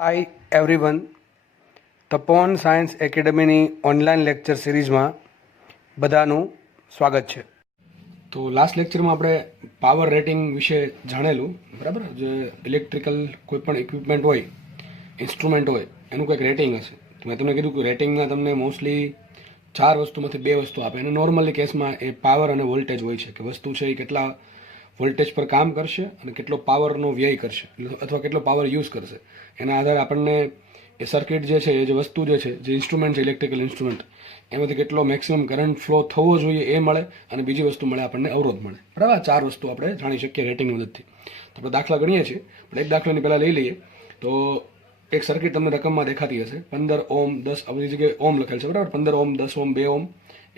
Hi everyone, તપોવન science એકેડમીની online lecture સિરીઝમાં બધાનું સ્વાગત છે. તો લાસ્ટ લેક્ચરમાં આપણે પાવર રેટિંગ વિશે જાણેલું, બરાબર. જે ઇલેક્ટ્રિકલ કોઈ પણ ઇક્વિપમેન્ટ હોય, ઇન્સ્ટ્રુમેન્ટ હોય, એનું કંઈક રેટિંગ હશે. તો મેં તમને કીધું કે રેટિંગમાં તમને મોસ્ટલી 4 વસ્તુમાંથી 2 વસ્તુ આપે. અને નોર્મલી કેસમાં એ પાવર અને વોલ્ટેજ હોય છે, કે વસ્તુ છે એ કેટલા વોલ્ટેજ પર કામ કરશે અને કેટલો પાવરનો વ્યય કરશે અથવા કેટલો પાવર યુઝ કરશે. એના આધારે આપણને એ સર્કિટ જે છે, એ જે વસ્તુ જે છે, જે ઇન્સ્ટ્રુમેન્ટ છે, ઇલેક્ટ્રિકલ ઇન્સ્ટ્રુમેન્ટ, એમાંથી કેટલો મેક્સિમમ કરંટ ફ્લો થવો જોઈએ એ મળે, અને બીજી વસ્તુ મળે આપણને અવરોધ મળે. બરાબર, 4 વસ્તુ આપણે જાણી શકીએ રેટિંગની મદદથી. તો આપણે દાખલા ગણીએ છીએ, પણ એક દાખલાની પહેલાં લઈ લઈએ. તો એક સર્કિટ તમને રકમમાં દેખાતી હશે, 15 ઓમ 10, આ બધી જગ્યાએ ઓમ લખેલ છે, બરાબર. 15 ઓમ, 10 ઓમ, 2 ઓમ,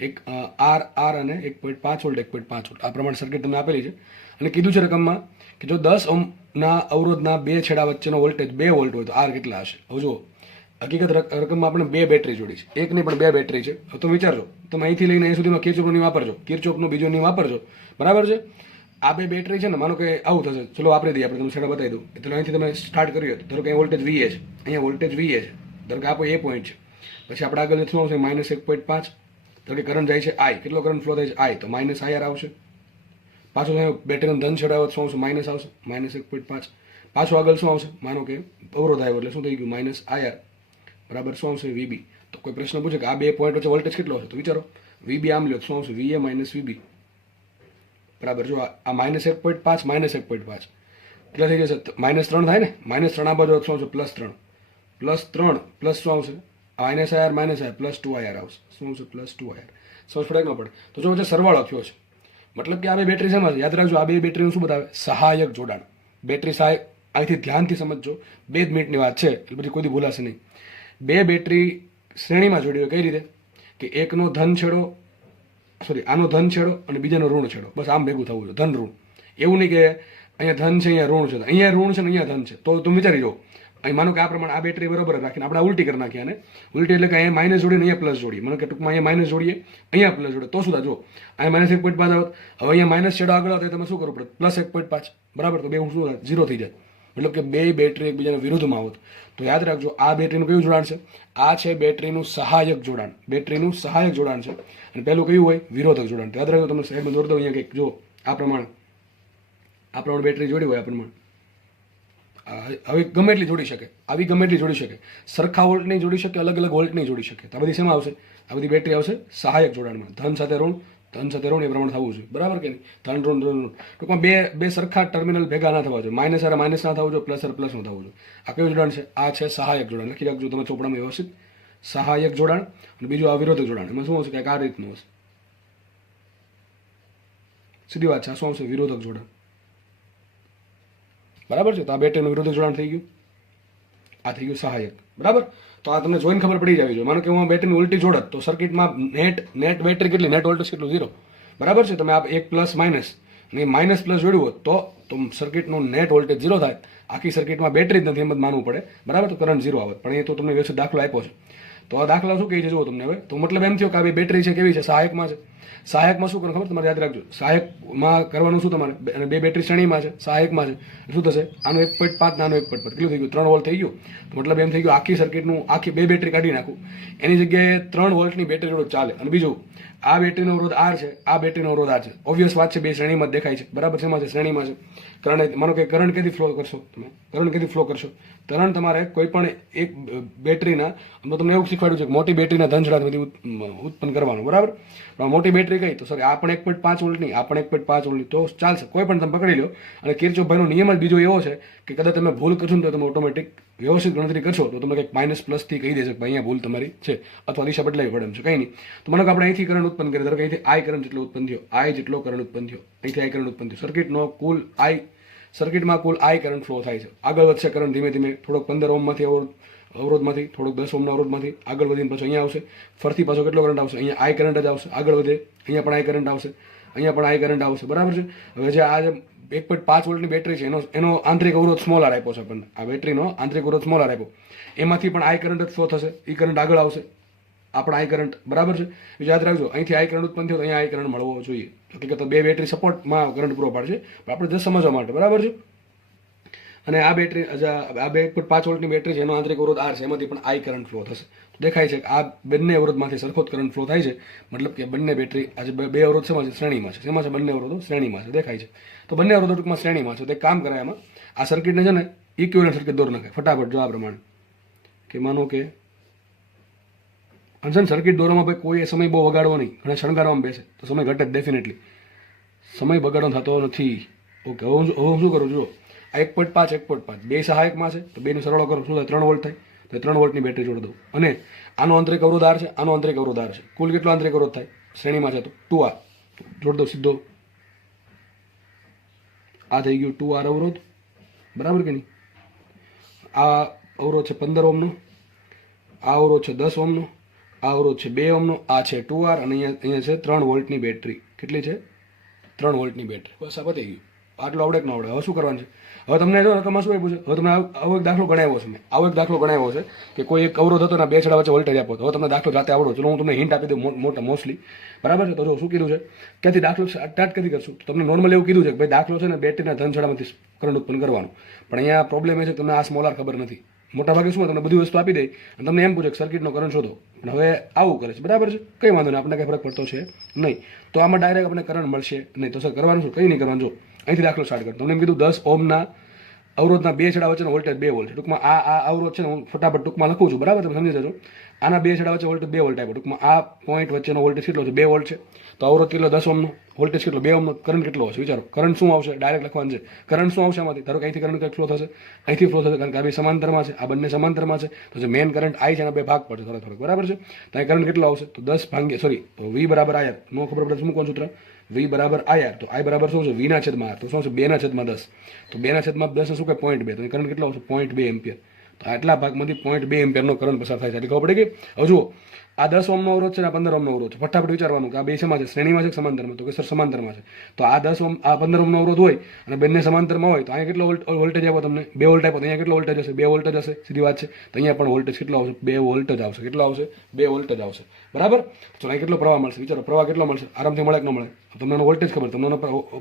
એક આર અને 1.5 વોલ્ટ, 1.5 વોલ્ટ, આ પ્રમાણે સર્કિટ તમને આપેલી છે. અને કીધું છે રકમમાં કે જો 10 ઓમના અવરોધના 2 છેડા વચ્ચેનો વોલ્ટેજ 2 વોલ્ટ હોય તો આર કેટલા હશે. હવે જુઓ, હકીકત રકમમાં આપણે 2 બેટરી જોડી છે, એક નહીં પણ 2 બેટરી છે. તો વિચારજો, તમે અહીંથી લઈને અહીં સુધીમાં કિર્ચોફનો નિયમ વાપરજો, કિર્ચોફનો બીજો નિયમ વાપરજો, બરાબર છે. આ 2 બેટરી છે ને, માનો કે આવું થશે, ચલો વાપરી દઈએ આપણે, તમને છેડા બતાવી દઉં. એટલે અહીંથી તમે સ્ટાર્ટ કર્યો, ધારો કે અહીં વોલ્ટેજ વીએ છે, અહીંયા વોલ્ટેજ વીએ છે, ધારો કે આપો એ પોઈન્ટ છે. પછી આપણે આગળ શું આવશે, -1.5, ધારો કે કરંટ જાય છે આઈ, કેટલો કરંટ ફ્લો થાય છે આઈ, તો માઇનસ આઈઆર આવશે. પાછું બેટરીનો ધન છેડાવો શું આવશે, માઇનસ આવશે, -1.5. પાછું આગળ શું આવશે, માનો કે અવરોધ આવ્યો એટલે શું થઈ ગયું, માઇનસ આઈઆર, બરાબર. શું આવશે, વીબી. તો કોઈ પ્રશ્ન પૂછે કે આ 2 પોઈન્ટ વચ્ચે વોલ્ટેજ કેટલો હશે, તો વિચારો, વીબી આમ લ્યો, શું આવશે, વીએ માઇનસ વીબી, બરાબર. જો આ -1.5 -1.5 કેટલા થઈ જશે, -3 થાય ને, -3 આ બાજુ શું આવશે, +3, +3 પ્લસ શું આવશે, -IR +2 IR આવશે. શું આવશે, +2 IR. સમજ પડે ન પડે? તો જો વચ્ચે સરવાળો થયો છે, મતલબ કે આ 2 બેટરી શેમાં છે, યાદ રાખજો, આ 2 બેટરીનું શું બતાવે, સહાયક જોડાણ. બેટરી સહાયક, અહીંથી ધ્યાનથી સમજજો, 2 મિનિટની વાત છે એટલે પછી કોઈ ભૂલાશે નહીં. 2 બેટરી શ્રેણીમાં જોડી હોય, કઈ રીતે કે એકનો ધન છેડો, સોરી, આનો ધન છેડો અને બીજાનો ઋણ છેડો, બસ આમ ભેગું થવું જોઈએ, ધન ઋણ. એવું નહીં કે અહીંયા ધન છે, અહીંયા ઋણ છે, અહીંયા ઋણ છે ને અહીંયા ધન છે. તો તમે વિચારી જાઓ, અહીં માનો કે આ પ્રમાણે આ બેટરી બરોબર રાખીને આપણે ઉલટી કરી નાખીએ, અને ઉલટી એટલે કે અહીંયા માઇનસ જોડીને અહીંયા પ્લસ જોડીએ, મને કે ટૂંકમાં અહીંયા માઇનસ જોડીએ, અહીંયા પ્લસ જોડે, તો શું થાય, જો અહીંયા -1.5 આવત, હવે અહીંયા માઇનસ છેડો આગળ આવે, તમે શું કરવું પડે, +1.5, બરાબર. તો બે શું થાય, 0 થઈ જાય, મતલબ કે 2 બેટરી એકબીજાના વિરુદ્ધમાં આવત. તો યાદ રાખજો, આ બેટરીનું કયું જોડાણ છે, આ છે બેટરીનું સહાયક જોડાણ, બેટરીનું સહાયક જોડાણ છે. અને પહેલું કયું હોય, વિરોધક જોડાણ. તો યાદ રાખજો, તમે સાહેબ દોર દો અહીંયા કંઈક, જો આ પ્રમાણે બેટરી જોડી હોય, આ પ્રમાણે હવે ગમે એટલી જોડી શકે, આવી ગમે એટલી જોડી શકે, સરખા વોલ્ટ નહીં જોડી શકે, અલગ અલગ વોલ્ટ નહીં જોડી શકે. તો આ બધી શેમાં આવશે, આ બધી બેટરી આવશે સહાયક જોડાણમાં, ધન સાથે ઋણ, ધન સાથે ઋણ, એ પ્રમાણે થવું જોઈએ, બરાબર કે નહીં, ધન ઋણ ઋણ. ટૂંકમાં બે સરખા ટર્મિનલ ભેગા ના થવા જોઈએ, માઇનસ ના થવું જોઈએ, પ્લસ પ્લસ નું થવું જોઈએ. આ કયું જોડાણ છે, આ છે સહાયક જોડાણ. લખી રાખજો તમે ચોપડામાં વ્યવસ્થિત, સહાયક જોડાણ. અને બીજું આ વિરોધક જોડાણ, એમાં શું હશે, કંઈક આ રીતનું હશે, સીધી વાત છે. આ શું આવશે, વિરોધક જોડાણ, બરાબર છે. તો આ બેટરીનું વિરોધક જોડાણ થઈ ગયું, આ થઈ ગયું સહાયક, બરાબર. તો આ તમને જોઈને ખબર પડી જવી જોઈએ. માનો કે હું બેટરીની ઉલટી જોડત તો સર્કિટમાં નેટ બેટરી કેટલી, નેટ વોલ્ટેજ કેટલું, 0, બરાબર છે. તમે આ એક પ્લસ માઇનસ અને માઇનસ પ્લસ જોડ્યું હોત તો સર્કિટનું નેટ વોલ્ટેજ 0 થાય. આખી સર્કિટમાં બેટરી જ નથી એમ જ માનવું પડે, બરાબર. તો કરંટ 0 આવે. પણ એ તો તમને વ્યવસ્થિત દાખલો આપ્યો છે. તો આ દાખલા શું કહે છે જુઓ તમને હવે. તો મતલબ એમ થયો કે આ બે બેટરી છે, કેવી છે, સહાયકમાં છે. સહાયકમાં શું કરવાનું ખબર, તમારે યાદ રાખજો, સહાયકમાં કરવાનું શું તમારે, અને 2 બેટરી શ્રેણીમાં છે, સહાયકમાં છે, શું થશે, આનો 1.5 નાનો 1.5 કેટલું થઈ ગયું, 3 વોલ્ટ થઈ ગયું. તો મતલબ એમ થઈ ગયું, આખી સર્કિટનું આખી 2 બેટરી કાઢી નાખું, એની જગ્યાએ 3 વોલ્ટની બેટરી જોડે ચાલે. અને બીજું, આ બેટરીનો અવરોધ આર છે, આ બેટરીનો અવરોધ આર છે. ઓબ્વિયસ વાત છે, 2 શ્રેણીમાં જ દેખાય છે, બરાબર. શેમાં છે, શ્રેણીમાં છે. કરંટ, માનો કે કરંટ કેથી ફ્લો કરશો તમે, કરંટ કેથી ફ્લો કરશો, કરંટ તમારે કોઈ પણ એક બેટરીના, તમને એવું શીખવાડ્યું છે કે મોટી બેટરીના ધન છેડામાંથી ઉત્પન્ન કરવાનું, બરાબર. પણ મોટી બેટરી કઈ, તો સોરી, આ પણ 1.5 વોલ્ટની, આ પણ 1.5 વોલ્ટની, તો ચાલશે, કોઈ પણ તમે પકડી લો. અને કિર્ચોફભાઈનો નિયમ જ બીજો એવો છે કે કદાચ તમે ભૂલ કરશો ને તો તમે ઓટોમેટિક વ્યવસ્થિત ગણતરી કરશો તો તમને કંઈક માઇનસ પ્લસથી કહી દેશે કે અહીંયા ભૂલ તમારી છે, અથવા દિશા બદલાવી પડે એમ છે, કંઈ નહીં. તો મને આપણે અહીંથી કરંટ ઉત્પન્ન કરીએ, ધારો કે અહીંથી આઈ કરંટ જેટલો ઉત્પન્ન થયો, આઈ જેટલો કરંટ ઉત્પન્ન થયો, અહીંથી આઈ કરંટ ઉત્પન્ન થયો. સર્કિટમાં કુલ આઈ કરંટ ફ્લો થાય છે. આગળ વધશે કરંટ ધીમે ધીમે, થોડોક 15 ઓમમાંથી અવરોધમાંથી, થોડોક 10 ઓમના અવરોધમાંથી આગળ વધીને પાછો અહીંયા આવશે, ફરતી પાછો કેટલો કરંટ આવશે, અહીંયા આઈ કરંટ જ આવશે, આગળ વધે, અહીંયા પણ આઈ કરંટ આવશે, અહીંયા પણ આઈ કરંટ આવશે, બરાબર છે. હવે જે આ 1.5 વોલ્ટની બેટરી છે, એનો આંતરિક અવરોધ સ્મોલ આર આપ્યો છે આપણને, આ બેટરીનો આંતરિક અવરોધ સ્મોલ આર આપ્યો, એમાંથી પણ આઈ કરંટ જ ફ્લો થશે, એ કરંટ આગળ આવશે, આ પણ આઈ કરંટ, બરાબર છે. યાદ રાખજો, અહીંથી આઈ કરંટ ઉત્પન્ન થયો તો અહીંયા આઈ કરંટ મળવો જોઈએ. હકીકત 2 બેટરી સપોર્ટમાં કરંટ પૂરો પાડશે, પણ આપણે જસ્ટ સમજવા માટે, બરાબર છે. અને આ બેટરી આ 2.5 વોલ્ટની બેટરી છે, એનો આંતરિક અવરોધ R છે, એમાંથી પણ I કરંટ ફ્લો થશે. તો દેખાય છે કે આ બંને અવરોધમાંથી સરખો જ કરંટ ફ્લો થાય છે, મતલબ કે બંને બેટરી આજે બે અવરોધ શેમાં છે? શ્રેણીમાં છે. શેમાં છે? બંને અવરોધો શ્રેણીમાં છે. દેખાય છે. તો બંને અવરોધો ટૂંકમાં શ્રેણીમાં છે. તો એક કામ કરાય, એમાં આ સર્કિટને છે ને ઇક્વિવેલન્ટ સર્કિટ દોરી નાખે ફટાફટ. જો આ પ્રમાણે કે માનો કે અને સર્કિટ દોરવામાં ભાઈ કોઈ સમય બહુ વગાડવો નહીં, ઘણા શણગારવામાં બેસે તો સમય ઘટે જ ડેફિનેટલી. સમય બગાડો થતો નથી. ઓકે, હવે હું શું કરું? જુઓ, આ 1.5 બે સહાયકમાં છે, તો બેને સરળો કરો શું થાય? 3 વોલ્ટ થાય. તો 3 વોલ્ટની બેટરી જોડી દઉં. અને આનો આંતરિક અવરોધ R છે, આનો આંતરિક અવરોધ R છે. કુલ કેટલો આંતરિક અવરોધ થાય? શ્રેણીમાં છે તો 2R જોડી દઉં સીધો. આ થઈ ગયું 2R અવરોધ, બરાબર કે નહીં? આ અવરોધ છે 15 ઓમનો, આ અવરોધ છે 10 ઓમનો, આ અવરોધ છે 2 ઓમનો, આ છે 2R, અને અહીંયા છે 3 વોલ્ટની બેટરી. કેટલી છે? 3 વોલ્ટની બેટરી. બસ આ પતી ગયું. આટલું આવડે કે ન આવડે? હવે શું કરવાનું છે? હવે તમને જો રકમમાં શું આપ્યું છે? હવે તમને આવો એક દાખલો ગણાવ્યો છે. મેં આવો એક દાખલો ગણાવ્યો છે કે કોઈ એક અવરોધ હતો ને બે છેડા વચ્ચે વોલ્ટેજ આપો. હવે તમને દાખલો જાતે આવડો. ચલો હું તમને હિન્ટ આપી દઉં મોસ્ટલી, બરાબર છે? તો જો શું કીધું છે, ક્યાંથી દાખલો સ્ટાર્ટ ક્યાંથી કરશું? તો તમને નોર્મલ એવું કીધું છે કે ભાઈ દાખલો છે ને બેટરીના ધન છેડામાંથી કરંટ ઉત્પન્ન કરવાનું. પણ અહીંયા પ્રોબ્લેમ એ છે કે તમને આ સ્મોલ r ખબર નથી. મોટા ભાગે શું તમને બધી વસ્તુ આપી દે અને તમને એમ પૂછે કે સર્કિટનો કરંટ શોધો. પણ હવે આવું કરે છે, બરાબર છે? કંઈ વાંધો નહીં, આપણને કંઈ ફરક પડતો છે નહીં. તો આમાં ડાયરેક્ટ આપણે કરંટ મળશે નહીં. તો સર કરવાનું શું? કંઈ નહીં કરવાનું. જો અહીંથી દાખલો સ્ટાર્ટ કરો. તમને એમ કીધું 10 ઓમના અવરોધના બે છેડા વચ્ચેનો વોલ્ટેજ 2 વોલ્ટ. ટૂંકમાં આ અવરોધ છે ને હું ફટાફટ ટૂંકમાં લખું છું, બરાબર? તમે સમજી જજો. આના બે છેડા વચ્ચે વોલ્ટેજ 2 વોલ્ટ આપ્યો. ટૂંકમાં આ પોઈન્ટ વચ્ચેનો વોલ્ટેજ કેટલો છે? 2 વોલ્ટ છે. તો અવરોધ કેટલો? 10 ઓમનો. વોલ્ટેજ કેટલો? 2 ઓમનો. કરંટ કેટલો હશે? વિચારો. કરંટ શું આવશે? ડાયરેક્ટ લખવાનું છે. કરંટ શું આવશે આમાંથી? ધારો કે અહીંથી કરંટ કંઈક ફ્લો થશે, અહીંથી ફ્લો થશે, કારણ કે આ બે સમાંતરમાં છે, આ બંને સમાંતરમાં છે. તો જે મેઇન કરંટ I છે એના બે ભાગ પડશે થોડોક, બરાબર છે? તો અહીં કરંટ કેટલો આવશે? તો 10 ભાગ્યા તો V બરાબર IR. નો ખબર પડે શું કોણ સૂત્ર? V બરાબર IR. તો I બરાબર શું છે? V ના છેદમાં R. તો શું છે? 2 ના છેદમાં 10. તો 2 ના છેદમાં 10 શું કે 0.2. તો કરંટ કેટલો આવશે? 0.2 એમ્પિયર. તો આટલા ભાગમાંથી 0.2 એમ્પિયરનો કરંટ પસાર થાય છે. એટલે ખબર પડી ગઈ? હવે જુઓ, આ 10 ઓમનો અવરોધ છે ને આ 15 ઓમનો અવરોધ છે. ફટાફટ વિચારવાનું કે આ બે શેમાં છે? શ્રેણીમાં છે કે સમાંતરમાં? તો કે સર સમાંતરમાં છે. તો આ 10 ઓમ આ 15 ઓમનો અવરોધ હોય અને બંને સમાંતરમાં હોય તો અહીંયા કેટલો વોલ્ટેજ આપ્યો તમને? 2 વોલ્ટ આપ્યો. તો અહીંયા કેટલો વોલ્ટેજ હશે? 2 વોલ્ટ જ હશે. સીધી વાત છે. તો અહીંયા પણ વોલ્ટેજ કેટલો આવશે? 2 વોલ્ટ જ આવશે. કેટલો આવશે? 2 વોલ્ટ જ આવશે, બરાબર? તો અહીં કેટલો પ્રવાહ મળશે? વિચારો, પ્રવાહ કેટલો મળશે? આરામથી મળે કે ન મળે? તમને એનો વોલ્ટેજ ખબર, તમને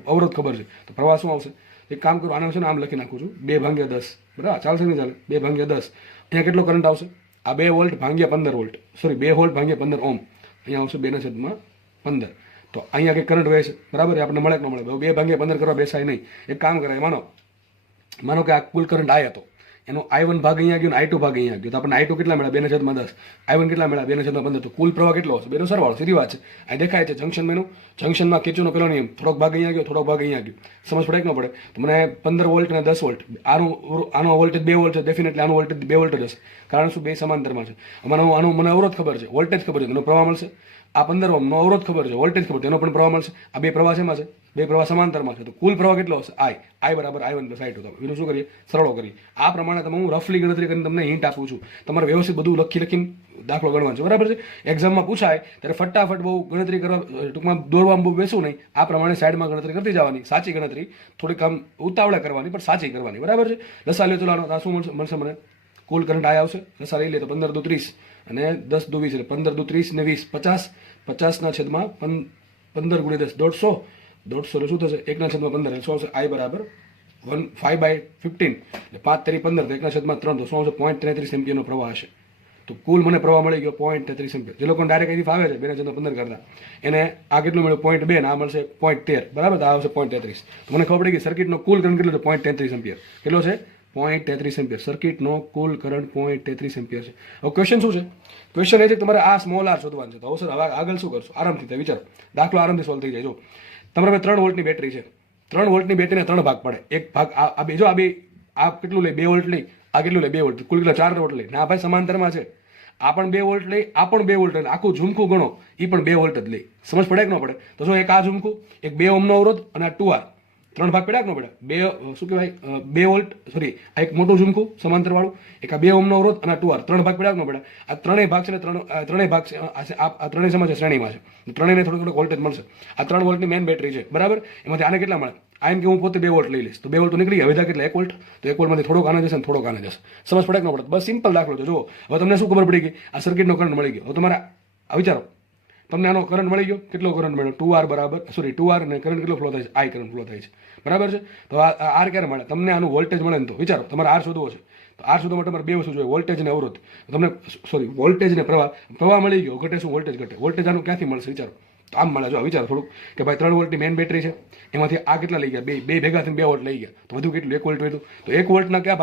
અવરોધ ખબર છે, તો પ્રવાહ શું આવશે? એક કામ કરું, આને છે ને આમ લખી નાખું છું, 2/10. બરાબર, ચાલશે નહીં ચાલે? 2/10. અહીંયા કેટલો કરંટ આવશે? આ 2 વોલ્ટ ભાગ્યા 15 વોલ્ટ, સોરી 2 વોલ્ટ ભાગ્યા 15 ઓમ. અહીંયા આવશે 2/15. તો અહીંયા કંઈક કરંટ વહે છે, બરાબર? આપણને મળે કે ન મળે? 2/15 કરવા બેસાય નહીં. એક કામ કરાય, માનો કે આ કુલ કરંટ I હતો, એનો I1 ભાગ અહીંયા ગયો ને I2 ભાગ અહીંયા ગયો. તો આપણને I2 કેટલા મળ્યા? 2/10. I1 કેટલા મળ્યા? 2/15. તો કુલ પ્રવાહ કેટલો હશે? બેનો સરવાળો. સીધી વાત છે. આ દેખાય છે જંક્શન મેનું. જંક્શનમાં કિર્ચોફનો પેલો નિયમ, થોડોક ભાગ અહીંયા ગયો, થોડોક ભાગ અહીંયા ગયો. સમજ પડે કે ન પડે? તો મને 15 વોલ્ટ અને 10 વોલ્ટ, આનો વોલ્ટેજ 2 વોલ્ટ છે, ડેફિનેટલી આનો વોલ્ટેજ 2 વોલ્ટ જ હશે. કારણ શું? બે સમાંતરમાં છે. મને અવરોધ ખબર છે, વોલ્ટેજ ખબર છે, એનો પ્રવાહ મળશે. આ 15 ઓમનો અવરોધ ખબર છે, વોલ્ટેજ ખબર છે, એનો પણ પ્રવાહ મળશે. આ બે પ્રવાહ શેમાં છે? બે પ્રવાહ સમાંતરમાં છે. તો કુલ પ્રવાહ કેટલો હશે? I બરાબર I1 + I2. તો એનું શું કરીએ? સરળો કરીએ. આ પ્રમાણે તમે હું રફલી ગણતરી કરીને તમને હિન્ટ આપું છું. તમારે વ્યવસ્થિત બધું લખીને દાખલો ગણવાનો છે, બરાબર છે? એક્ઝામમાં પૂછાય ત્યારે ફટાફટ બહુ ગણતરી કરવા, ટૂંકમાં દોડવામાં બહુ બેસું નહીં. આ પ્રમાણે સાઈડમાં ગણતરી કરતી જવાની. સાચી ગણતરી, થોડીક આમ ઉતાવળે કરવાની, પણ સાચી કરવાની, બરાબર છે? લસા લે ચલાનો, આ શું મળશે મને? કુલ કરંટ I આવશે. લસા લઈ લે તો 15 દુ 30 અને 10 દુ 20 એટલે 15 દુ 30 ને 20 50. 50 ના છેદમાં 15 ગુણ્યા 10 150. 150 એટલે શું થશે? 1 ના છેદમાં 15 એટલે શું આવશે? I બરાબર 5/15 એટલે 5 તેરી 15. તો 1 ના છેદમાં 3 તો શું આવશે? 0.33 એમ્પિયરનો પ્રવાહ હશે. તો કુલ મને પ્રવાહ મળી ગયો 0.33 એમ્પિયર. જે લોકો ડાયરેક્ટ અહીંથી ફાવે છે 2/15 કરતા, એને આ કેટલું મળ્યું? 0.2 ને આ મળશે 0.13, બરાબર? તો આ આવશે 0.33. તો મને ખબર પડી ગઈ સર્કિટનો કુલ કરંટ કેટલો છે? 0.33 એમ્પિયર. કેટલો છે? 0.33 એમ્પિયર. સર્કિટનો કુલ કરંટ 0.33 એમ્પિયર છે. હવે ક્વેશ્ચન શું છે? ક્વેશ્ચન એ છે કે તમારે આ સ્મોલ r શોધવાનું છે. તો સર હવે આગળ શું કરશો? આરામથી થાય, વિચારો. દાખલો આરામથી સોલ્વ થઈ જાય. જો તમારે 3 વોલ્ટની બેટરી છે. 3 વોલ્ટની બેટરીને 3 ભાગ પડે. એક ભાગ આ બીજો, આ કેટલું લે? 2 વોલ્ટ લઈ. આ કેટલું લે? 2 વોલ્ટ. કુલ કેટલા? 4 વોલ્ટ લઈ. ના ભાઈ, સમાંતરમાં છે. આ પણ 2 વોલ્ટ લઈ, આ પણ 2 વોલ્ટ લઈ. આખું ઝુમખું ગણો, એ પણ 2 વોલ્ટ જ લઈ. સમજ પડે કે ન પડે? તો જો એક આ ઝુમખું, એક 2 ઓમનો અવરોધ અને આ 2R, 3 ભાગ પડ્યા કે ન પડ્યા? 2 શું કહેવાય? 2 વોલ્ટ, સોરી, આ એક મોટું ઝુમખું સમાંતર વાળું, એક આ 2 ઓમનો અવરોધ અને આ 2R, 3 ભાગ પડ્યા કે ન પડ્યા? આ ત્રણેય ભાગ છે ને ત્રણેય ભાગ છે, આ ત્રણેય શેમાં છે? શ્રેણીમાં છે. ત્રણેયને થોડું વોલ્ટેજ મળશે. આ 3 વોલ્ટની મેઇન બેટરી છે, બરાબર? એમાંથી આને કેટલા મળે? આ એમ કે હું પોતે 2 વોલ્ટ લઈ લઈશ, તો 2 વોલ્ટ નીકળી ગયા. વિધા કેટલા? 1 વોલ્ટ. તો 1 વોલ્ટમાંથી થોડોક આને જશે ને થોડોક આને જશે. સમજ પડે કે ન પડે? બસ સિમ્પલ દાખલો છે. જુઓ, હવે તમને શું ખબર પડી ગઈ? આ સર્કિટનો કરંટ મળી ગયો. હવે તમારે વિચારો, તમને આનો કરંટ મળી ગયો. કેટલો કરંટ મળ્યો? 2R બરાબર સોરી 2R અને કરંટ કેટલો ફ્લો થાય છે? I કરંટ ફ્લો થાય છે. બરાબર છે. તો આ આર ક્યારે મળે? તમને આનું વોલ્ટેજ મળે ને તો વિચારો તમારે આર શોધવો છે. તો આર શોધવા માટે તમારે બે વસ્તુ જોઈએ, વોલ્ટેજ અને અવરોધ. તમને સોરી વોલ્ટેજ ને પ્રવાહ મળી ગયો. ઘટે શું? વોલ્ટેજ ઘટે. વોલ્ટેજ આનું ક્યાંથી મળશે? વિચારો. તો આમ મળે. જો વિચારો થોડુંક કે ભાઈ 3 વોલ્ટની મેઇન બેટરી છે, એમાંથી આ કેટલા લઈ ગયા? બે ભેગા થઈને 2 વોલ્ટ લઈ ગયા. તો વધુ કેટલું? 1 વોલ્ટ વધ્યું. તો 1 વોલ્ટના ક્યાં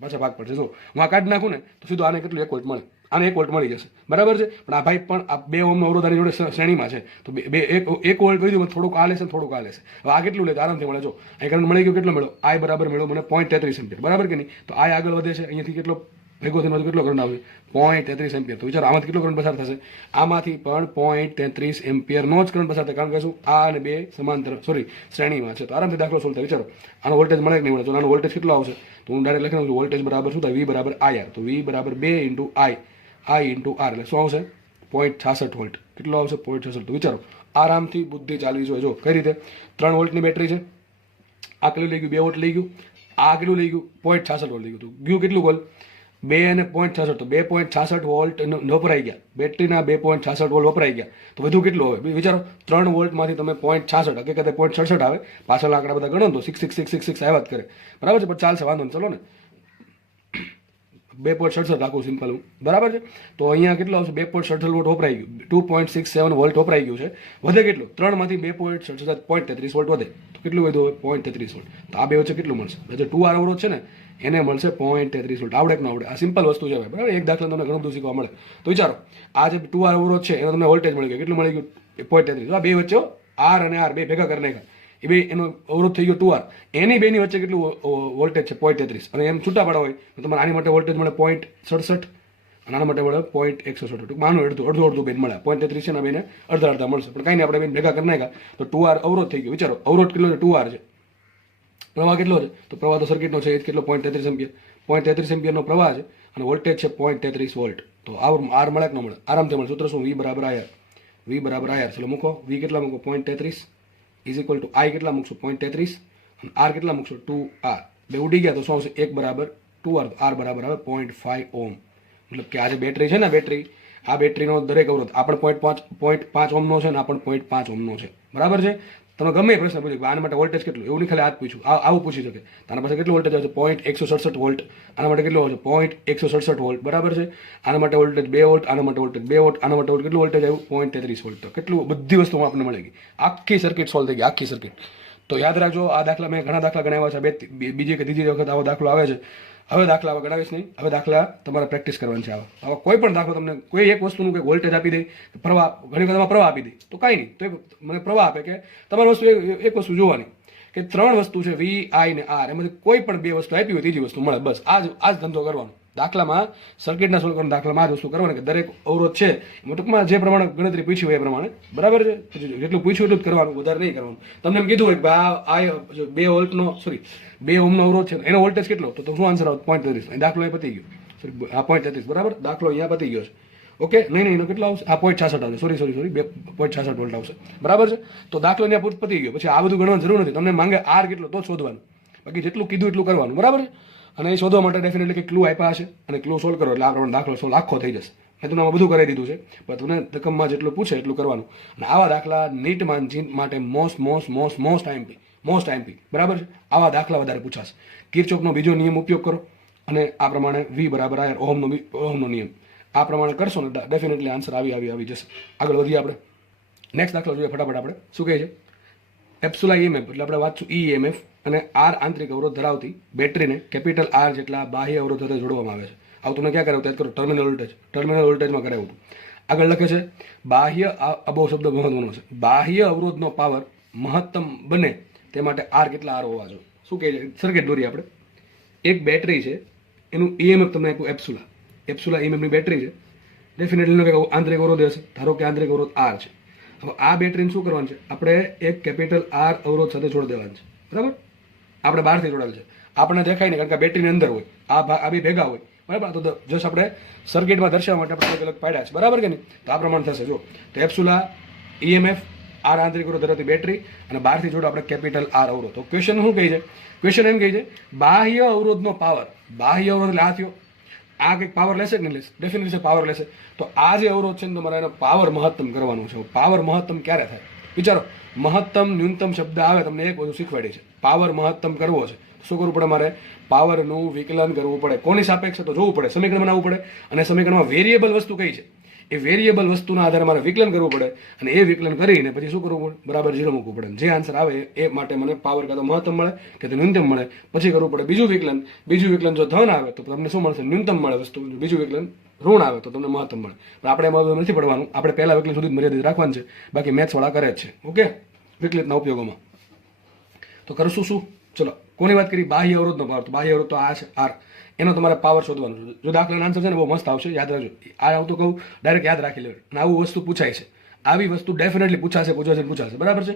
પાછા ભાગ પડશે? જો હું આ કાઢી નાખું ને તો સીધું આને કેટલું? 1 વોલ્ટ મળે. આને 1 વોલ્ટ મળી જશે. બરાબર છે. પણ આ ભાઈ પણ આ 2 ઓહમનો અવરોધ આની જોડે શ્રેણીમાં છે. તો 1 વોલ્ટ વધ્યું, થોડુંક આ લેશે, થોડુંક આ લેશે. હવે આ કેટલું લે? આરામથી મળે. જો અહીં કરંટ મળી ગયો. કેટલો મળ્યો? I બરાબર મળ્યો મને 0.33 એમ્પિયર. બરાબર કે નહીં? તો I આગળ વધે છે. અહીંયાથી કેટલો ભેગો થઈને કેટલો કરંટ આવશે? 0.33 એમ્પિયર. તો વિચારો આમાંથી કેટલો કરંટ પસાર થશે? આમાંથી પણ 0.33 એમ્પિયરનો જ કરંટ પસાર થાય. કારણ કે શું? આ અને બે સમાંતર સોરી શ્રેણીમાં છે. તો આરામથી દાખલો સોલ્વ થાય. વિચારો આનો વોલ્ટેજ મળે કે નહીં મળે? તો આનો વોલ્ટેજ કેટલો આવશે? તો હું ડાયરેક્ટ લખી નાખું. વોલ્ટેજ બરાબર શું થાય? V બરાબર IR. તો V બરાબર 2 ઇન્ટુ I ઇન્ટુ R એટલે શું આવશે? 0.66 વોલ્ટ. કેટલો આવશે? 0.66. તો વિચારો આરામથી બુદ્ધિ ચાલવી જોઈએ. જો કઈ રીતે? 3 વોલ્ટની બેટરી છે. આ કેટલું લઈ ગયું? 2 વોલ્ટ લઈ ગયું. આ કેટલું લઈ ગયું? 0.66 વોલ્ટ લઈ ગયું. તો ગયું કેટલું બોલ? 2 અને 0.66. તો 2.66 વોલ્ટ વપરાઈ ગયા. બેટરીના 2.66 વોલ્ટ વપરાઈ ગયા. તો વધુ કેટલું હવે? વિચારો 3 વોલ્ટમાંથી તમે 0.66 હકીકતે 0.67 આવે. પાછળ આંકડા બધા ગણો તો 66666 આવ્યા જ કરે. બરાબર છે. પણ ચાલશે, વાંધો નહીં. ચલો ને 2.67 રાખું સિમ્પલ હું. બરાબર છે. તો અહીંયા કેટલો આવશે? 2.67 વોલ્ટ વપરાઈ ગયું. 2.67 વોલ્ટ વપરાઈ ગયું છે. વધે કેટલું? 3માંથી 2.67 0.33 વોલ્ટ વધે. તો કેટલું વધ્યું? 0.33 વોલ્ટ. તો આ બે વચ્ચે કેટલું મળશે? જે 2R અવરોધ છે ને એને મળશે 0.33 વોલ્ટ. આવડે કે ન આવડે? આ સિમ્પલ વસ્તુ છે. બરાબર. એક દાખલા તમને ઘણું બધું શીખવા મળે. તો વિચારો આ જે 2R અવરોધ છે એનો તમને વોલ્ટેજ મળી ગયો. કેટલું મળી ગયું? 0.33. આ બે વચ્ચે R અને R બે ભેગા કરી નાખ્યા. એ બે એનો અવરોધ થઈ ગયો 2R. એની બેની વચ્ચે કેટલું વોલ્ટેજ છે? 0.33. અને એમ છૂટા પાડવા હોય તો તમારે આની માટે વોલ્ટેજ મળે 0.67 અને આના માટે મળે 0.167. ટૂંકમાં આનું અડધું બેન મળે. 0.33 છે ને બેને અડધા મળશે. પણ કાંઈ નહીં, આપણે બેન ભેગા કરી નાખ્યા તો 2R અવરોધ થઈ ગયો. વિચારો અવરોધ કેટલો છે? 2R છે. પ્રવાહ કેટલો છે? તો પ્રવાહ તો સર્કિટનો છે એ કેટલો? 0.33 એમ્પિયર. 0.33 એમ્પિયરનો પ્રવાહ છે અને વોલ્ટેજ છે 0.33 વોલ્ટ. તો આર મળે કે ન મળે? આરામથી મળે. સૂત્ર શું? V બરાબર IR. V બરાબર IR. ચલો મૂકો. V કેટલા મૂકો? 0.33 ઇઝ ઇક્વલ ટુ I કેટલા મૂકશો? 0.33 અને R કેટલા મૂકશો? 2R. બે ઉડી ગયા તો શું આવશે? 1 બરાબર 2R. R બરાબર આવે 0.5 ઓહમ. મતલબ કે આ જે બેટરી છે ને બેટરી, આ બેટરીનો દરેક અવરોધ આ પણ 0.5 ઓહમનો છે ને આ પણ 0.5 ઓહમનો છે. બરાબર છે. તમે ગમે પ્રશ્ન પૂછ્યો કે આના માટે વોલ્ટેજ કેટલું? એવું નહીં ખાલી હાથ પૂછ્યું. આવું પૂછી શકે. આના પાસે કેટલું વોલ્ટેજ આવશે? 0.167 વોલ્ટ. આના માટે કેટલું આવશે? 0.167 વોલ્ટ. બરાબર છે. આના માટે વોલ્ટેજ 2 વોલ્ટ. આના માટે વોલ્ટેજ 2 વોલ્ટ. આના માટે કેટલું વોલ્ટેજ આવ્યું? 0.33 વોલ્ટ. તો કેટલું બધી વસ્તુમાં આપણને મળી ગઈ. આખી સર્કિટ સોલ્વ થઈ ગઈ. આખી સર્કિટ. તો યાદ રાખજો, આ દાખલા મેં ઘણા દાખલા ગણાવ્યા છે. બીજી કે ત્રીજી વખત આવો દાખલો આવે છે. હવે દાખલા હવે ગણાવીશ નહીં. હવે દાખલા તમારે પ્રેક્ટિસ કરવાની છે. આવા કોઈ પણ દાખલો તમને કોઈ એક વસ્તુનું કંઈક વોલ્ટેજ આપી દે, પ્રવાહ ઘણી વખત પ્રવાહ આપી દે તો કાંઈ નહીં, તો મને પ્રવાહ આપે કે તમારી વસ્તુ એક વસ્તુ જોવાની કે 3 વસ્તુ છે V, I ને R. એમાંથી કોઈ પણ 2 વસ્તુ આપી હોય, ત્રીજી વસ્તુ મળે. બસ આ જ ધંધો કરવાનો. દાખલામાં સર્કિટના સોલ્વ કરવાના દાખલામાં આ જ વસ્તુ કરવાની કે દરેક અવરોધ છે ટૂંકમાં જે પ્રમાણે ગણતરી પૂછી હોય એ પ્રમાણે. બરાબર છે. જેટલું પૂછ્યું એટલું જ કરવાનું, વધારે નહીં કરવાનું. તમને એમ કીધું હોય કે આ 2 વોલ્ટનો સોરી 2 ઓહમનો અવરોધ છે એનો વોલ્ટેજ કેટલો? તો શું આન્સર આવે? 0.33. દાખલો અહીં પતી ગયો. સોરી આ 0.33. બરાબર. દાખલો અહીંયા પતી ગયો છે. ઓકે. નહીં એનો કેટલો આવશે? આ 0.66 આવશે. સોરી 2.66 વોલ્ટ આવશે. બરાબર છે. તો દાખલો અહીંયા પતી ગયો. પછી આ બધું ગણવાની જરૂર નથી. તમને માંગે R કેટલો તો શોધવાનું. બાકી જેટલું કીધું એટલું કરવાનું. બરાબર છે. અને એ શોધવા માટે ડેફિનેટલી કે ક્લુ આપ્યા હશે અને ક્લુ સોલ્વ કરો એટલે આ પ્રમાણે દાખલો સોલ્વ આખો થઈ જશે. મેં તમને આમાં બધું કરી દીધું છે, પણ તમને રકમમાં જેટલું પૂછે એટલું કરવાનું. અને આવા દાખલા નીટ માટે મોસ્ટ આઈએમપી. બરાબર છે. આવા દાખલા વધારે પૂછાશે. કિર્ચોફનો બીજો નિયમ ઉપયોગ કરો અને આ પ્રમાણે V બરાબર IR ઓહમનો નિયમ આ પ્રમાણે કરશો ને ડેફિનેટલી આન્સર આવી જશે. આગળ વધીએ આપણે. નેક્સ્ટ દાખલો જોઈએ ફટાફટ. આપણે શું કહે છે? એપ્સુલા EMF એટલે આપણે વાંચશું EMF અને R આંતરિક અવરોધ ધરાવતી બેટરીને કેપિટલ R જેટલા બાહ્ય અવરોધ સાથે જોડવામાં આવે છે. આવું તમને ક્યાં કરાવ્યું? યાદ કરો. ટર્મિનલ વોલ્ટેજમાં કરાવ્યું હતું. આગળ લખે છે બાહ્ય, આ બહુ શબ્દ મહત્વનો છે. બાહ્ય અવરોધનો પાવર મહત્તમ બને તે માટે R કેટલા R હોવા જોઈએ? શું કહે છે? સર્કિટ દોરીએ આપણે. એક બેટરી છે, એનું EMF તમને આપ્યું એપ્સુલા EMF ની બેટરી છે. ડેફિનેટલી આંતરિક અવરોધ હશે. ધારો કે આંતરિક અવરોધ R છે. હવે આ બેટરીને શું કરવાનું છે? આપણે એક કેપિટલ R અવરોધ સાથે જોડી દેવાનું છે. બરાબર. આપણે બહારથી જોડાયેલ છે, આપણને દેખાય નહીં કારણ કે બેટરીની અંદર હોય. આ બે ભેગા હોય. બરાબર. તો જસ્ટ આપણે સર્કિટમાં દર્શાવવા માટે આપણે અલગ પાડ્યા છે. બરાબર કે નહીં? તો આ પ્રમાણે થશે. જો તો એપ્સુલા EMF R આંતરિક અવરોધ ધરાવતી બેટરી અને બહારથી જોડો આપણે કેપિટલ R અવરોધ. તો ક્વેશ્ચન શું કહે છે? ક્વેશ્ચન એમ કહે છે બાહ્ય અવરોધનો પાવર. બાહ્ય અવરોધ એટલે આ થયો. આ કંઈક પાવર લેશે કે નહીં લેશે? ડેફિનેટલી પાવર લેશે. તો આ જે અવરોધ છે ને તમારે એનો પાવર મહત્તમ કરવાનું છે. પાવર મહત્તમ ક્યારે થાય વિચારો. મહત્તમ ન્યૂનતમ શબ્દ આવે તમને એક બધું શીખવાડી છે. પાવર મહત્તમ કરવો છે શું કરવું પડે? મારે પાવરનું વિકલન કરવું પડે. કોની સાપેક્ષે? તો જોવું પડે, સમીકરણ બનાવવું પડે. અને સમીકરણમાં વેરિયેબલ વસ્તુ કઈ છે એ વેરિયેબલ વસ્તુના આધારે મારે વિકલન કરવું પડે. અને એ વિકલન કરીને પછી શું કરવું પડે? બરાબર 0 મૂકવું પડે. જે આન્સર આવે એ માટે મને પાવર કાં તો મહત્તમ મળે કે તો ન્યૂનતમ મળે. પછી કરવું પડે બીજું વિકલન. બીજું વિકલન જો ધન આવે તો તમને શું મળશે? ન્યૂનતમ મળે વસ્તુ. બીજું વિકલન ઋણ આવે તો તમને મહત્તમ મળે. પણ આપણે એમાં નથી પડવાનું. આપણે પહેલા વિકલન સુધી મર્યાદિત રાખવાનું છે. બાકી મેથ્સ વાળા કરે જ છે. ઓકે, વિકલિતના ઉપયોગોમાં તો કરશું શું? ચલો, કોની વાત કરી? બાહ્ય અવરોધનો પાવર. તો બાહ્ય અવરોધ તો આ છે આર. એનો તમારે પાવર શોધવાનો છે. જો દાખલાનો આન્સર છે ને બહુ મસ્ત આવશે, યાદ રાખજો. આ હું તો કહું ડાયરેક્ટ યાદ રાખી લેવું. અને આવું વસ્તુ પૂછાય છે. આવી વસ્તુ ડેફિનેટલી પૂછાશે. બરાબર છે?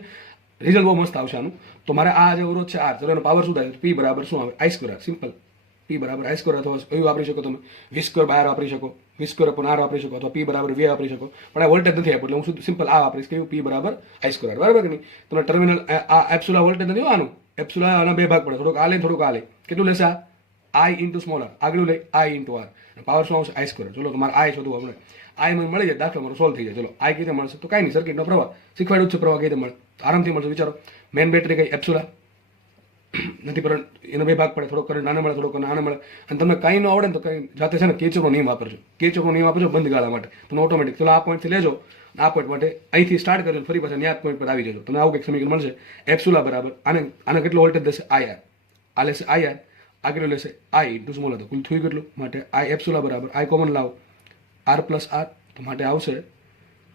રિઝલ્ટ બહુ મસ્ત આવશે આનું. તો મારે આ જે અવરોધ છે આર, ચલો એનો પાવર શું થાય? પી બરાબર શું આવે? I square. સિમ્પલ. પી બરાબર આઈ સ્ક્વેર અથવા કયું વાપરી શકો તમે? વી સ્ક્વેર બાય આર વાપરી શકો, વી સ્ક્વેર અપોન આર વાપરી શકો, અથવા પી બરાબર વી વાપરી શકો. પણ આ વોલ્ટેજ નથી આપ્યું એટલે હું સિમ્પલ આ વાપરીશ. કયું? પી બરાબર આઈ સ્ક્વેર. બરાબર કે નહીં? તમે ટર્મિનલ આ એપ્સુલા વોલ્ટેજ નથી આનું. એપ્સુલા આના બે ભાગ પડે. થોડુંક આ લે, થોડુંક આ લે. કેટલું લેશે? આ આઈ ઇન્ટુ સ્મોલ આર. આગળ લે આઈ ઇન્ટુ આર. પાવર શું આવશે? I square. ચલો તમારે આઈ શોધવું આપણે. આઈ મને મળી જાય, દાખલા મારો સોલ્વ થઈ જાય. ચલો આઈ કઈ રીતે મળશે? તો કાંઈ નહીં, સર્કિટનો પ્રવાહ શીખવાડ્યું છે. પ્રવાહ કઈ રીતે મળે? આરામથી મળશે. વિચારો, મેન બેટરી કઈ? એપ્સુલા નથી, પણ એનો બે ભાગ પડે. થોડો કરંટ નાને મળે, થોડો કરંટ આને મળે. અને તમને કાંઈ ન આવડે ને તો કંઈ જાતે છે ને કેચરનો નિયમ વાપરજો. કેચરનો નિયમ વાપરજો બંધ ગાળા માટે. તમે ઓટોમેટિક ચલો આ પોઈન્ટથી લેજો, આ પોઈન્ટ માટે અહીંથી સ્ટાર્ટ કરજો, ફરી પાછા ન્યા પોઈન્ટ પર આવી જજો. તમને આવું કંઈક સમીકરણ મળશે. એપ્સુલા બરાબર આને કેટલો વોલ્ટેજ દેશે? I R. આ લેશે આઈ આર, આગળ લેશે આઈ ઇન્ટુ સ્મોલ હતો. કુલ થયું કેટલું? માટે આઈ એપ્સુલા બરાબર આઈ કોમન લાવો, આર પ્લસ આર. તો માટે આવશે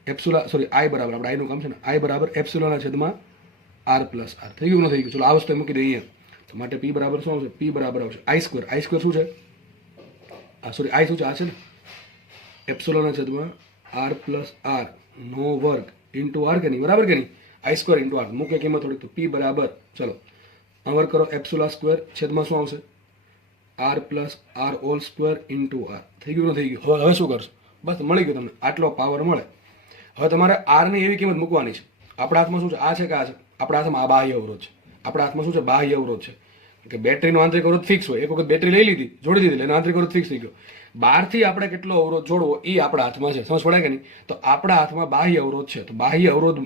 એપ્સુલા, સોરી આઈ બરાબર, આપણે આઈનું કામ છે ને, આઈ બરાબર એપ્સુલાના છેદમાં આર પ્લસ આર. થઈ ગયું? ન થઈ ગયું? ચલો આ વસ્તુ મૂકી દઈએ અહીંયા. તો માટે પી બરાબર શું આવશે? પી બરાબર આવશે આઈ સ્ક્વેર. આઈ સ્ક્વેર શું છે? આ સોરી આઈ શું છે? આ છે ને એપ્સુલાના છેદમાં આર પ્લસ આર નો વર્ગ ઇન્ટુ આર કે નહીં? બરાબર કે નહીં? I square into R. મૂકે કિંમત થોડીક. તો પી બરાબર, ચલો આ વર્ગ કરો. એપ્સુલા સ્ક્વેર છેદમાં શું આવશે? R plus R all square into R. થઈ ગયું? ન થઈ ગયું? હવે શું કરશો? બસ મળી ગયું તમને. આટલો પાવર મળે. હવે તમારે આરની એવી કિંમત મૂકવાની છે. આપણા હાથમાં શું છે? આ છે કે આ છે? આપણા હાથમાં આ બાહ્ય અવરોધ છે. આપણા હાથમાં શું છે? બાહ્ય અવરોધ છે. કે બેટરીનો આંતરિક અવરોધ ફિક્સ હોય. એક વખત બેટરી લઈ લીધી, જોડી દીધી, એટલે આંતરિક અવરોધ ફિક્સ થઈ ગયો. બહારથી આપણે કેટલો અવરોધ જોડવો એ આપણા હાથમાં છે. સમજ પડે કે નહીં? તો આપણા હાથમાં બાહ્ય અવરોધ છે. તો બાહ્ય અવરોધ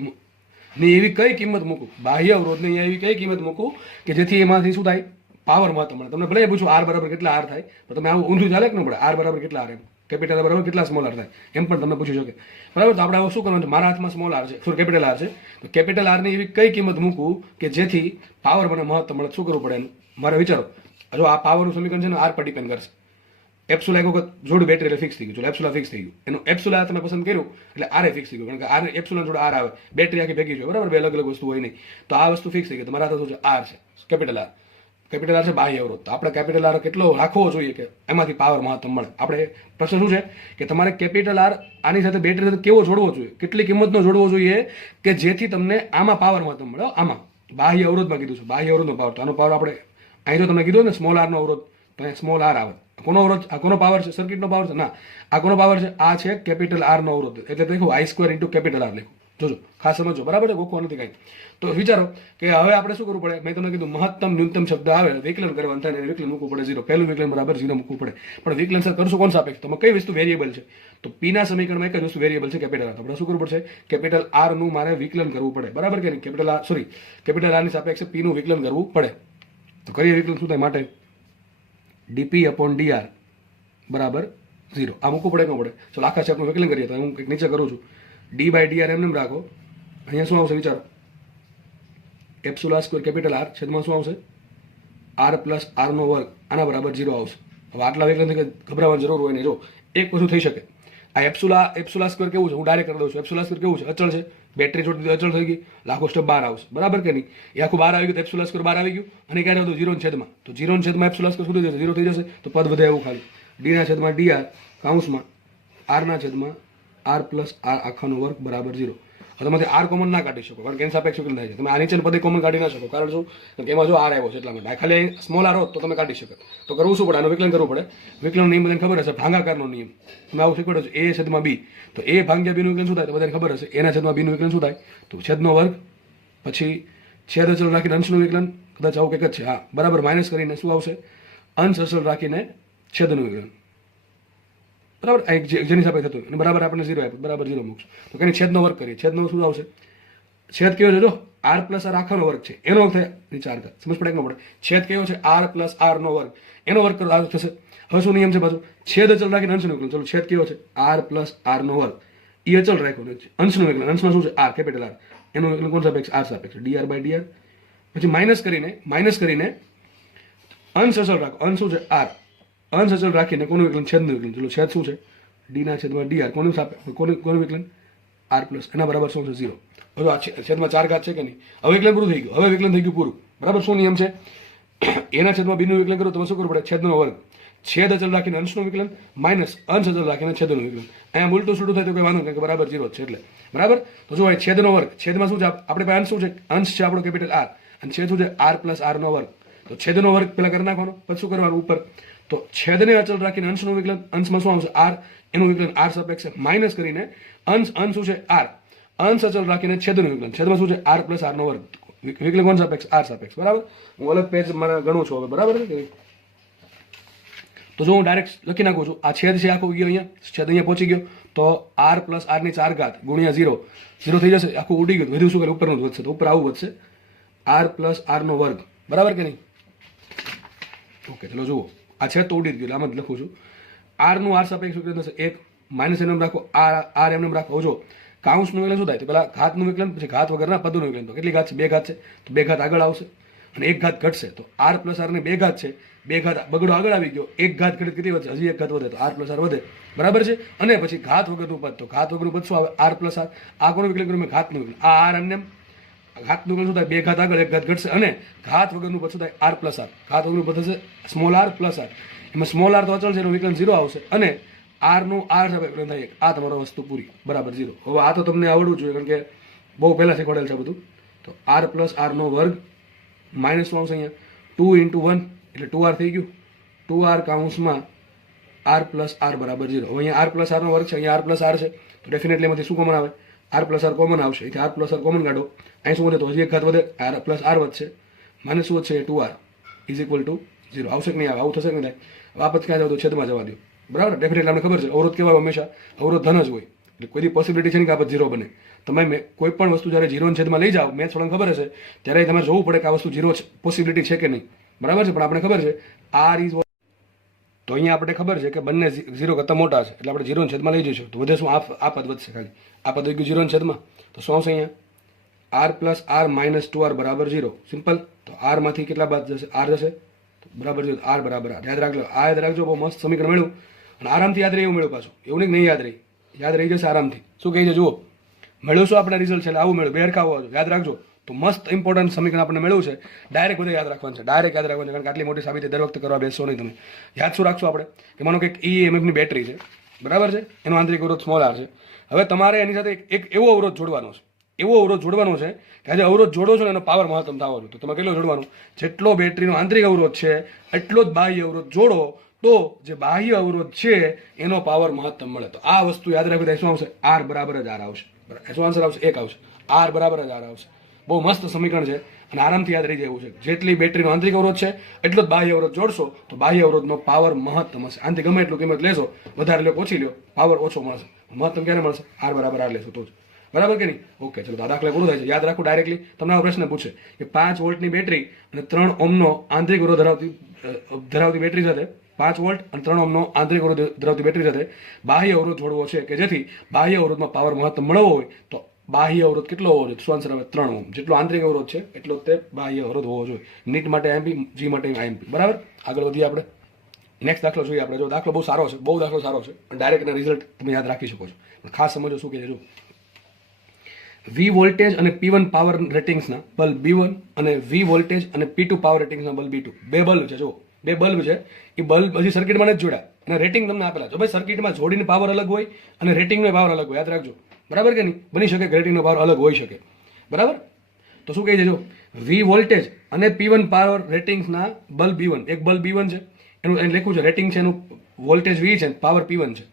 ની એવી કઈ કિંમત મૂકું? બાહ્ય અવરોધની એવી કઈ કિંમત મૂકું કે જેથી એમાંથી શું થાય? પાવર મહત્તમ મળે. તમને ભલે પૂછું આર બરાબર કેટલા આર થાય, પણ તમે આવું ઊંધું ચાલે કે ન પડે? આર બરાબર કેટલા આર, એમ કેપિટલ બરાબર કેટલા સ્મોલ આર થાય, એમ પણ તમને પૂછી શકે. બરાબર? તો આપણે શું કરવાનું છે? મારા હાથમાં સ્મોલ આર છે, સોરી કેપિટલ આર છે. તો કેપિટલ આરની એવી કઈ કિંમત મૂકવું કે જેથી પાવર મને મહત્તમ મળે? શું કરવું પડે એનું? મારે વિચારો. જો આ પાવરનું સમીકરણ છે ને આર પર ડિપેન્ડ કરશે. એપ્સુલા એક વખત જોડું બેટરી એટલે ફિક્સ થઈ ગયું. ચલો એપ્સુલા ફિક્સ થઈ ગયું. એનું એપ્સુલા તમે પસંદ કર્યું એટલે આર ફિક્સ થઈ ગયું. કારણ કે આર એપ્સુલા જોડે આર આવે, બેટરી આખી ભેગી જોઈએ. બરાબર? બે અલગ અલગ વસ્તુ હોય નહીં. તો આ વસ્તુ ફિક્સ થઈ ગઈ. તમારા હાથમાં શું છે? આર છે, કેપિટલ આર. કેપિટલ આર છે બાહ્ય અવરોધ. તો આપણે કેપિટલ આર કેટલો રાખવો જોઈએ કે એમાંથી પાવર મહત્તમ મળે? આપણે પ્રશ્ન શું છે કે તમારે કેપિટલ આર આની સાથે બેટરી સાથે કેવો જોડવો જોઈએ? કેટલી કિંમતનો જોડવો જોઈએ કે જેથી તમને આમાં પાવર મહત્તમ મળે? આમાં બાહ્ય અવરોધમાં કીધું છે, બાહ્ય અવરોધનો પાવર. તો આનો પાવર આપણે અહીં જો તમને કીધું ને સ્મોલ આર નો અવરોધ, તો અહીં સ્મોલ આર આવે. કોનો અવરોધ? આ કોનો પાવર છે? સર્કિટનો પાવર છે? ના, આ કોનો પાવર છે? આ છે કેપિટલ આર નો અવરોધ. એટલે લખું I square into capital R લખું. જોજો, ખાસ સમજો. બરાબર છે? ગોખવા નથી કાંઈ. તો વિચારો કે હવે આપણે શું કરવું પડે? મેં તમને કીધું મહત્તમ ન્યૂનતમ શબ્દ આવે વિકલન કરવાનું થાય ને વિકલન મૂકવું પડે 0. પહેલું વિકલન બરાબર 0 મૂકવું પડે. પણ વિકલન સર કરશું કોણ સાપેક્ષ? તો કઈ વસ્તુ વેરિયેબલ છે? તો પી ના સમીકરણમાં એક જ વસ્તુ વેરિયેબલ છે, કેપિટલ આર. તો આપણે શું કરવું પડશે? કેપિટલ આર નું મારે વિકલન કરવું પડે. બરાબર કે નહીં? Capital R, sorry capital R ની સાપેક્ષે પી નું વિકલન કરવું પડે. તો કરીએ વિકલન. શું થાય? માટે ડીપી અપોન ડીઆર બરાબર 0. આ મૂકવું પડે ન પડે? ચલો આખા સ્ટેપનું વિકલન કરીએ. તો હું કંઈક નીચે કરું છું. ડી બાય ડીઆર એમને રાખો. અહીંયા શું આવશે? વિચારો. એપ્સુલા સ્ક્વેર કેપિટલ આર છેદમાં શું આવશે? આર પ્લસ આર નો વર્ગ. આના બરાબર 0 આવશે. હવે આટલા વિકલનથી ગભરાવાની જરૂર હોય નહીં. જો એક વસ્તુ થઈ શકે. આ એપ્સુલા સ્ક્વેર કેવું છે? હું ડાયરેક્ટ કરી દઉં છું. એપ્સુલા સ્ક્વેર કેવું છે? અચળ છે. બેટરી જોડી દીધી, અચળ થઈ ગઈ. લાખો સ્ટેપ બહાર આવશે. બરાબર કે નહીં? એ આખું બહાર આવી ગયું. એપ્સુલા સ્ક્વેર બહાર આવી ગયું. અને ક્યારે હતું? 0 છેદમાં. તો 0 છેદમાં એપ્સુલા સ્ક્વેર શું થઈ જશે? 0 થઈ જશે. તો પદ વધે એવું ખાલી. ડી ના છેદમાં ડીઆર કાઉન્સમાં આર ના છેદમાં આર પ્લસ આર આખાનો વર્ગ બરાબર 0. હવે તમારે આર કોમન ના કાઢી શકો, કારણ કે એની સાપેક્ષ વિકલન થાય છે. તમે આ નીચેના પદે કોમન કાઢી ના શકો. કારણ શું? કારણ કે એમાં જો આર આવ્યો છે એટલા માટે. આ ખાલી સ્મોલ આર હોત તો તમે કાઢી શકો. તો કરવું શું પડે? આનું વિકલન કરવું પડે. વિકલનનો નિયમ બધાને ખબર હશે, ભાગાકારનો નિયમ. તમે આવું શીખવાડો છો. એ છેદમાં બી. તો એ ભાગ્યા બીનું વિકલન શું થાય? તો બધાને ખબર હશે. એના છેદમાં બીનું વિકલન શું થાય? તો છેદનો વર્ગ, પછી છેદ અચળ રાખીને અંશનું વિકલન. કદાચ આવું કંઈક જ છે. હા બરાબર. માઇનસ કરીને શું આવશે? અંશ અચળ રાખીને છેદનું વિકલન. બરાબર, આ એક જેની સાપેક્ષ થતું અને બરાબર આપણને 0 આપ્યું, બરાબર 0 મૂકશું. તો કંઈ છેદનો વર્ગ કરીએ. છેદનો શું આવશે? છેદ કયો છે? જો r પ્લસ r આખાનો વર્ગ છે એનો વર્ગ થાય નીચે r ઘાત. સમજ પડે કે ન પડે? છેદ કયો છે? r પ્લસ r નો વર્ગ એનો વર્ગ કરો આ થશે. હવે શું નિયમ છે પાછું? છેદ અચળ રાખીને અંશનું વિકલન. ચલો છેદ કયો છે? r પ્લસ r નો વર્ગ એ અચળ રાખ્યો. અંશનું વિકલન, અંશમાં શું છે? r, capital R. એનું વિકલન કોણ સાપેક્ષ? r સાપેક્ષ. dr by dr. પછી માઇનસ કરીને અંશ અચળ રાખો. અંશ શું છે? r. અંશ અચળ રાખીને કોનું વિકલન? છેદનું વિકલન. ચલો છેદ શું છે? d ના છેદમાં dr. કોનું સાપેક્ષ? કોનું વિકલન? r પ્લસ એના બરાબર શું છે? 0. હવે આ છેદમાં 4 ઘાત છે કે નહીં? હવે વિકલન પૂરું થઈ ગયું. હવે વિકલન થઈ ગયું પૂરું. બરાબર. શું નિયમ છે? એના છેદમાં બીનું વિકલન કરો તમે શું કરવું પડે? છેદનો વર્ગ. છેદ અચળ રાખીને અંશનું વિકલન માઇનસ અંશ અચળ રાખીને છેદનું વિકલન. અહીંયા ઉલટું સુલટું થાય તો કોઈ વાંધો નહીં, બરાબર 0 છે એટલે. બરાબર. તો જો ભાઈ છેદનો વર્ગ, છેદમાં શું છે? આપણે પાસે અંશ શું છે? અંશ છે આપણો કેપિટલ R અને છેદ શું છે? r પ્લસ r નો વર્ગ. તો છેદનો વર્ગ પેલા કરી નાખવાનો, પછી શું કરવાનું? ઉપર. તો છેદને અચળ રાખીને અંશનું વિકલન, અંશમાં શું આવશે? r, એનું વિકલન r સાપેક્ષ માઇનસ કરીને અંશ શું છે? r. અંશ અચળ રાખીને છેદનું વિકલન, છેદમાં શું છે? r પ્લસ r નો વર્ગ. વિકલન કોણ સાપેક્ષ? r સાપેક્ષ. બરાબર. હું અલગ પેજ મારે ગણું છું હવે. બરાબર છે. તો જો હું ડાયરેક્ટ લખી નાખું છું, આ છેદ છે આખું ગયો અહીંયા, છેદ અહીંયા પહોંચી ગયો, તો r પ્લસ r ની 4 ઘાત ગુણ્યા 0 થઈ જશે, આખું ઉડી ગયું. વધુ શું કરે? ઉપરનું વધશે. તો ઉપર આવું વધશે r પ્લસ r નો વર્ગ. બરાબર કે નહીં? ઓકે, ચલો જુઓ, આ છેદ તો ઉડી જ ગયું, આમ જ લખું છું. r નું r સાપેક્ષ વિકલન થશે 1 માઇનસ એમ રાખો, r એમ રાખો. જો કાઉન્સનું વિકલન શું થાય? તો પેલા ઘાતનું વિકલન, પછી ઘાત વગરના પદનું વિકલન. તો કેટલી ઘાત છે? 2 ઘાત છે, તો 2 ઘાત આગળ આવશે અને 1 ઘાત ઘટશે. તો r પ્લસ r ની 2 ઘાત છે, 2 ઘાત બગડો આગળ આવી ગયો, 1 ઘાત ઘટે કેટલી વધે? હજી 1 ઘાત વધે, તો r પ્લસ r વધે. બરાબર છે. અને પછી ઘાત વગરનું પદ, તો ઘાત વગરનું પદ શું આવે? r plus r. આ કોનું વિકલન કર્યું મેં? ઘાતનું વિકલન. આ r અને ઘાતનું વિકલન શું થાય? 2 ઘાત આગળ 1 ઘાત ઘટશે અને ઘાત વગરનું પદ શું થાય? r plus r. ઘાત વગરનું પદ થશે સ્મોલ r પ્લસ r. એમાં સ્મોલ r તો અચળ છે, એનું વિકલન 0 આવશે અને r નું r સાપેક્ષ વિકલન થાય 1. આ તમારો વસ્તુ પૂરી. બરાબર 0. હવે આ તો તમને આવડવું જોઈએ કારણ કે બહુ પહેલા શીખવાડેલ છે બધું. તો r પ્લસ r નો વર્ગ માઇનસ શું આવશે અહીંયા? 2 into 1 એટલે 2r થઈ ગયું. 2r કાઉન્સમાં r પ્લસ r બરાબર 0. હવે અહીંયા r પ્લસ r નો વર્ગ છે, અહીંયા r પ્લસ r છે, તો ડેફિનેટલી એમાંથી શું કોમન આવે? r પ્લસ r કોમન આવશે. એટલે r પ્લસ r કોમન કાઢો. અહીં શું વધે? તો હજી 1 ઘાત વધે, r પ્લસ r વધશે, માઇનસ શું વધશે? 2r is equal to 0. આવશે કે નહીં આવે? આવું થશે કે નહીં? આ પદ ક્યાં જાવ? તો છેદમાં જવા દો. બરાબર. ડેફિનેટલી આપણે ખબર છે અવરોધ કેવા હંમેશા અવરોધ ધન જ હોય, એટલે કોઈ પોસિબિલિટી છે નહીં કે આ પદ 0 બને. તમે કોઈ પણ વસ્તુ જ્યારે 0 ની છેદમાં લઈ જાઓ, મેથ્સ થોડા ખબર હશે, ત્યારે તમારે જોવું પડે કે આ વસ્તુ 0 પોસિબિલિટી છે કે નહીં. બરાબર છે. પણ આપણે ખબર છે r ઇઝ, તો અહીંયા આપણે ખબર છે કે બંને 0 કરતાં મોટા છે, એટલે આપણે 0 ની છેદમાં લઈ જઈશું. તો વધે શું? આ પદ વધશે, ખાલી આ પદ વહી ગયું 0 ની છેદમાં. તો શું આવશે અહીંયા? r plus r minus 2r બરાબર 0. સિમ્પલ. તો r માંથી કેટલા બાદ જશે? r જશે, બરાબર 0. r બરાબર r. યાદ રાખજો, આ યાદ રાખજો. બહુ મસ્ત સમીકરણ મળ્યું અને આરામથી યાદ રહી એવું મળ્યું પાછું. એવું નહીં યાદ રહી જશે આરામથી. શું કહી છે? જુઓ, મળ્યું શું આપણે રિઝલ્ટ છે? એટલે આવું મળ્યું. બે હરખા હોવા યાદ રાખજો. તો મસ્ત ઇમ્પોર્ટન્ટ સમીકરણ આપણને મળ્યું છે. ડાયરેક્ટ બધે યાદ રાખવાનું છે, ડાયરેક્ટ યાદ રાખવાનું છે, કારણ કે આટલી મોટી સાબિતી દર વખતે કરવા બેસશો નહીં તમે. યાદ શું રાખશો આપણે? કે માનો કે EMF ની બેટરી છે, બરાબર છે, એનો આંતરિક અવરોધ સ્મોલ r છે. હવે તમારે એની સાથે એક એવો અવરોધ જોડવાનો છે, કે આજે અવરોધ જોડો છો ને એનો પાવર મહત્તમ થવો જોઈએ. તો તમે કેટલો જોડવાનો? જેટલો બેટરીનો આંતરિક અવરોધ છે એટલો જ બાહ્ય અવરોધ જોડો, તો જે બાહ્ય અવરોધ છે એનો પાવર મહત્તમ મળે. તો આ વસ્તુ યાદ રાખવી. શું આવશે? r બરાબર જ r આવશે. શું આન્સર આવશે? 1 આવશે. r બરાબર જ r આવશે. બહુ મસ્ત સમીકરણ છે અને આરામથી યાદ રહી જાય એવું છે. જેટલી બેટરીનો આંતરિક અવરોધ છે એટલો જ બાહ્ય અવરોધ જોડશો તો બાહ્ય અવરોધનો પાવર મહત્તમ હશે. આનાથી ગમે એટલું કિંમત લેશો, વધારે લો ઓછી લો, પાવર ઓછો મળશે. મહત્તમ ક્યારે મળશે? r બરાબર r લેશો તો જ. બરાબર કે નહીં? ઓકે, ચલો આ દાખલા પૂરું થાય છે. યાદ રાખો ડાયરેક્ટલી. તમને આ પ્રશ્ન પૂછે કે 5 વોલ્ટની બેટરી અને 3 ઓહ્મનો આંતરિક અવરોધ ધરાવતી બેટરી સાથે 5 વોલ્ટ અને 3 ઓહ્મનો આંતરિક અવરોધ ધરાવતી બેટરી સાથે બાહ્ય અવરોધ જોડવો છે કે જેથી બાહ્ય અવરોધમાં પાવર મહત્તમ મળવો હોય, તો બાહ્ય અવરોધ કેટલો હોવો જોઈએ? શું આન્સર આવે? 3 ઓહ્મ. જેટલો આંતરિક અવરોધ છે એટલો તે બાહ્ય અવરોધ હોવો જોઈએ. નીટ માટે IMP, જી માટે IMP. બરાબર. આગળ વધીએ આપણે. નેક્સ્ટ દાખલો જોઈએ આપણે. જો દાખલો બહુ સારો છે, બહુ દાખલો સારો છે, ડાયરેક્ટ એના રિઝલ્ટ તમે યાદ રાખી શકો છો. પણ ખાસ સમજો શું કહે છે. જો V વોલ્ટેજ અને P1 પાવર રેટિંગ્સના બલ્બ B1 અને V વોલ્ટેજ અને P2 પાવર રેટિંગ્સના બલ્બ B2. બે બલ્બ છે. જો બે બલ્બ છે, એ બલ્બ હજી સર્કિટમાં નથી જોડાય અને રેટિંગ તમને આપેલા. જો ભાઈ સર્કિટમાં જોડીને પાવર અલગ હોય અને રેટિંગનો પાવર અલગ હોય, યાદ રાખજો. બરાબર કે નહીં? બની શકે કે રેટિંગનો પાવર અલગ હોઈ શકે. બરાબર. તો શું કહે છે? જો V વોલ્ટેજ અને P1 પાવર રેટિંગ્સના બલ્બ B1, એક બલ્બ B1 છે, એનું લખ્યું છે રેટિંગ છે, એનું વોલ્ટેજ V છે, પાવર P1 છે.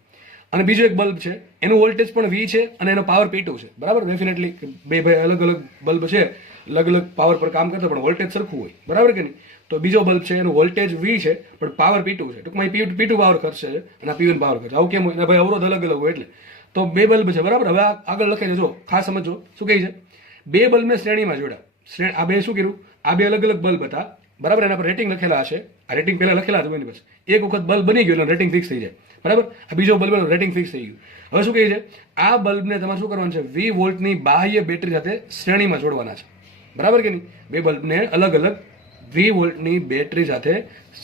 અને બીજો એક બલ્બ છે, એનું વોલ્ટેજ પણ V છે અને એનો પાવર P2 છે. બરાબર. ડેફિનેટલી બે ભાઈ અલગ અલગ બલ્બ છે, અલગ અલગ પાવર પર કામ કરતા પણ વોલ્ટેજ સરખું હોય. બરાબર કે નહીં? તો બીજો બલ્બ છે એનું વોલ્ટેજ V છે પણ પાવર P2 છે. ટૂંકમાં P2 પાવર ખર્ચે છે અને P1 પાવર ખર્ચે. આવું કેમ હોય? ભાઈ અવરોધ અલગ અલગ હોય એટલે. તો બે બલ્બ છે બરાબર. હવે આગળ લખાઈ જો ખાસ સમજો શું કહે છે, બે બલ્બને શ્રેણીમાં જોડ્યા. આ બે શું કર્યું, આ બે અલગ અલગ બલ્બ હતા બરાબર, એના પર રેટિંગ લખેલા હશે. આ રેટિંગ પહેલા લખેલા હતા એની પાસે. એક વખત બલ્બ બની ગયો એટલે રેટિંગ ફિક્સ થઈ જાય બરાબર. આ બીજો બલ્બ રેટિંગ ફિક્સ થઈ ગયું. હવે શું કહે છે, આ બલ્બને તમારે શું કરવાનું છે, 20 વોલ્ટની બાહ્ય બેટરી સાથે શ્રેણીમાં જોડવાના છે બરાબર કે નહીં. બે બલ્બને અલગ અલગ 20 વોલ્ટની બેટરી સાથે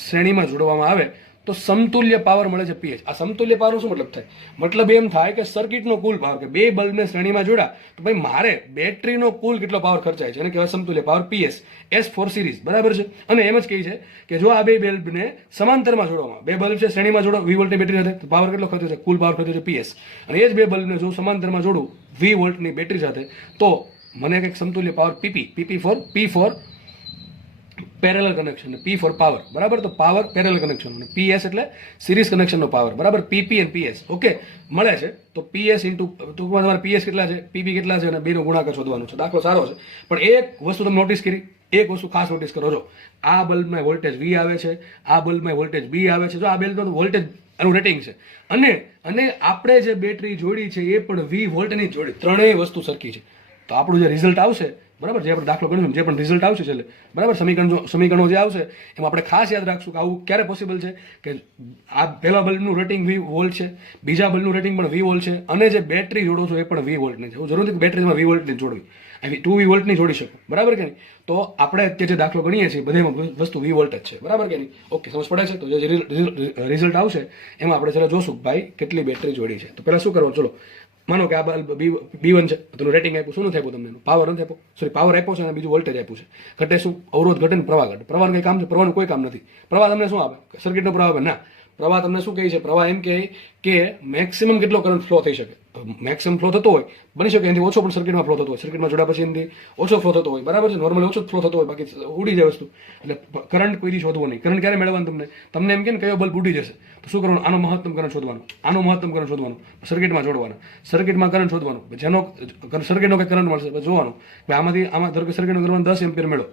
શ્રેણીમાં જોડવામાં આવે તો સમતુલ્ય પાવર મળે છે પીએચ. આ સમતુલ્ય પાવરનો શું મતલબ થાય? મતલબ એમ થાય કે સર્કિટનો કુલ પાવર, કે બે બલ્બને શ્રેણીમાં જોડા તો ભાઈ મારે બેટરીનો કુલ કેટલો પાવર ખર્ચાય છે એને કહેવાય સમતુલ્ય પાવર પીએસ. S4 સિરીઝ બરાબર છે. અને એમ જ કહે છે કે જો આ બે બલ્બને સમાંતરમાં જોડવામાં, બે બલ્બ છે શ્રેણીમાં જોડો 20 વોલ્ટની બેટરી સાથે, તો પાવર કેટલો ખર્ચે છે? કુલ પાવર ખર્ચે છે પીએસ. અને એ જ બે બલ્બને જો સમાંતરમાં જોડું 20 વોલ્ટની બેટરી સાથે તો મને કંઈક સમતુલ્ય power P for parallel connection, P for power બરાબર. તો પાવર પેરેલલ કનેક્શન અને PS એટલે સિરીઝ કનેક્શનનો પાવર બરાબર. PP અને PS ઓકે મળે છે. તો PS ઇન્ટુ ટૂંકમાં તમારે PS કેટલા છે, PP કેટલા છે અને બેનો ગુણાકાર શોધવાનો છે. દાખલો સારો છે પણ એક વસ્તુ તમે નોટિસ કરી, એક વસ્તુ ખાસ નોટિસ કરો. જો આ બલ્બમાં વોલ્ટેજ V આવે છે, આ બલ્બમાં વોલ્ટેજ B આવે છે. જો આ બલ્બનું વોલ્ટેજ એનું રેટિંગ છે અને આપણે જે બેટરી જોડી છે એ પણ 20 વોલ્ટની જોડી, ત્રણેય વસ્તુ સરખી છે. તો આપણું જે રિઝલ્ટ આવશે બરાબર, જે આપણે દાખલો ગણ્યું જે પણ રિઝલ્ટ આવશે છેલ્લે બરાબર, સમીકરણો જે આવશે એમાં આપણે ખાસ યાદ રાખશું કે આવું ક્યારે પોસિબલ છે કે આ પહેલા બલ્બનું રેટિંગ 20 વોલ્ટ છે, બીજા બલ્બનું રેટિંગ પણ 20 વોલ્ટ છે અને જે બેટરી જોડો છો એ પણ 20 વોલ્ટની છે. એવું જરૂર નથી કે બેટરીમાં 20 વોલ્ટની જોડવી, 2 વોલ્ટની જોડી શકો બરાબર કે નહીં. તો આપણે અત્યારે જે દાખલો ગણીએ છીએ બધેમાં વસ્તુ 20 વોલ્ટ જ છે બરાબર કે નહીં. ઓકે સમજ પડે છે. તો જે રિઝલ્ટ આવશે એમાં આપણે જરા જોશું ભાઈ કેટલી બેટરી જોડી છે. તો પહેલા શું કરવાનું, ચલો માનો કે આ બલ્બ B1 છે, તેનું રેટિંગ આપ્યું, શું નથી આપ્યું તમને, પાવર નથી આપ્યો, સોરી પાવર આપ્યો છે અને બીજું વોલ્ટેજ આપ્યું છે. ઘટે શું, અવરોધ ઘટે ને પ્રવાહ ઘટે. પ્રવાહનું કંઈ કામ છે? પ્રવાહનું કોઈ કામ નથી. પ્રવાહ તમને શું આપે? સર્કિટનો પ્રવાહ આપે ના. પ્રવાહ તમને શું કહે છે? પ્રવાહ એમ કહે કે મેક્સિમમ કેટલો કરંટ ફ્લો થઈ શકે. મેક્સિમમ ફ્લો થતો હોય, બની શકે એનાથી ઓછો પણ સર્કિટમાં ફ્લો થતો હોય, સર્કિટમાં જોડ્યા પછી એનાથી ઓછો ફ્લો થતો હોય બરાબર છે. નોર્મલી ઓછો ફ્લો થતો હોય, બાકી ઉડી જાય વસ્તુ. એટલે કરંટ કોઈ શોધવો નહીં. કરંટ ક્યારે મેળવવાનું? તમને એમ કે ને કયો બલ્બ ઉડી જશે તો શું કરવાનું? આનો મહત્તમ કરંટ શોધવાનું, આનો મહત્તમ કરંટ શોધવાનું, સર્કિટમાં જોડવાના, સર્કિટમાં કરંટ શોધવાનું, જેનો સર્કિટનો કંઈ કરંટ મળશે જોવાનું કે આમાં ધારો કે સર્કિટનો કરંટ 10 એમ્પિયર મેળવો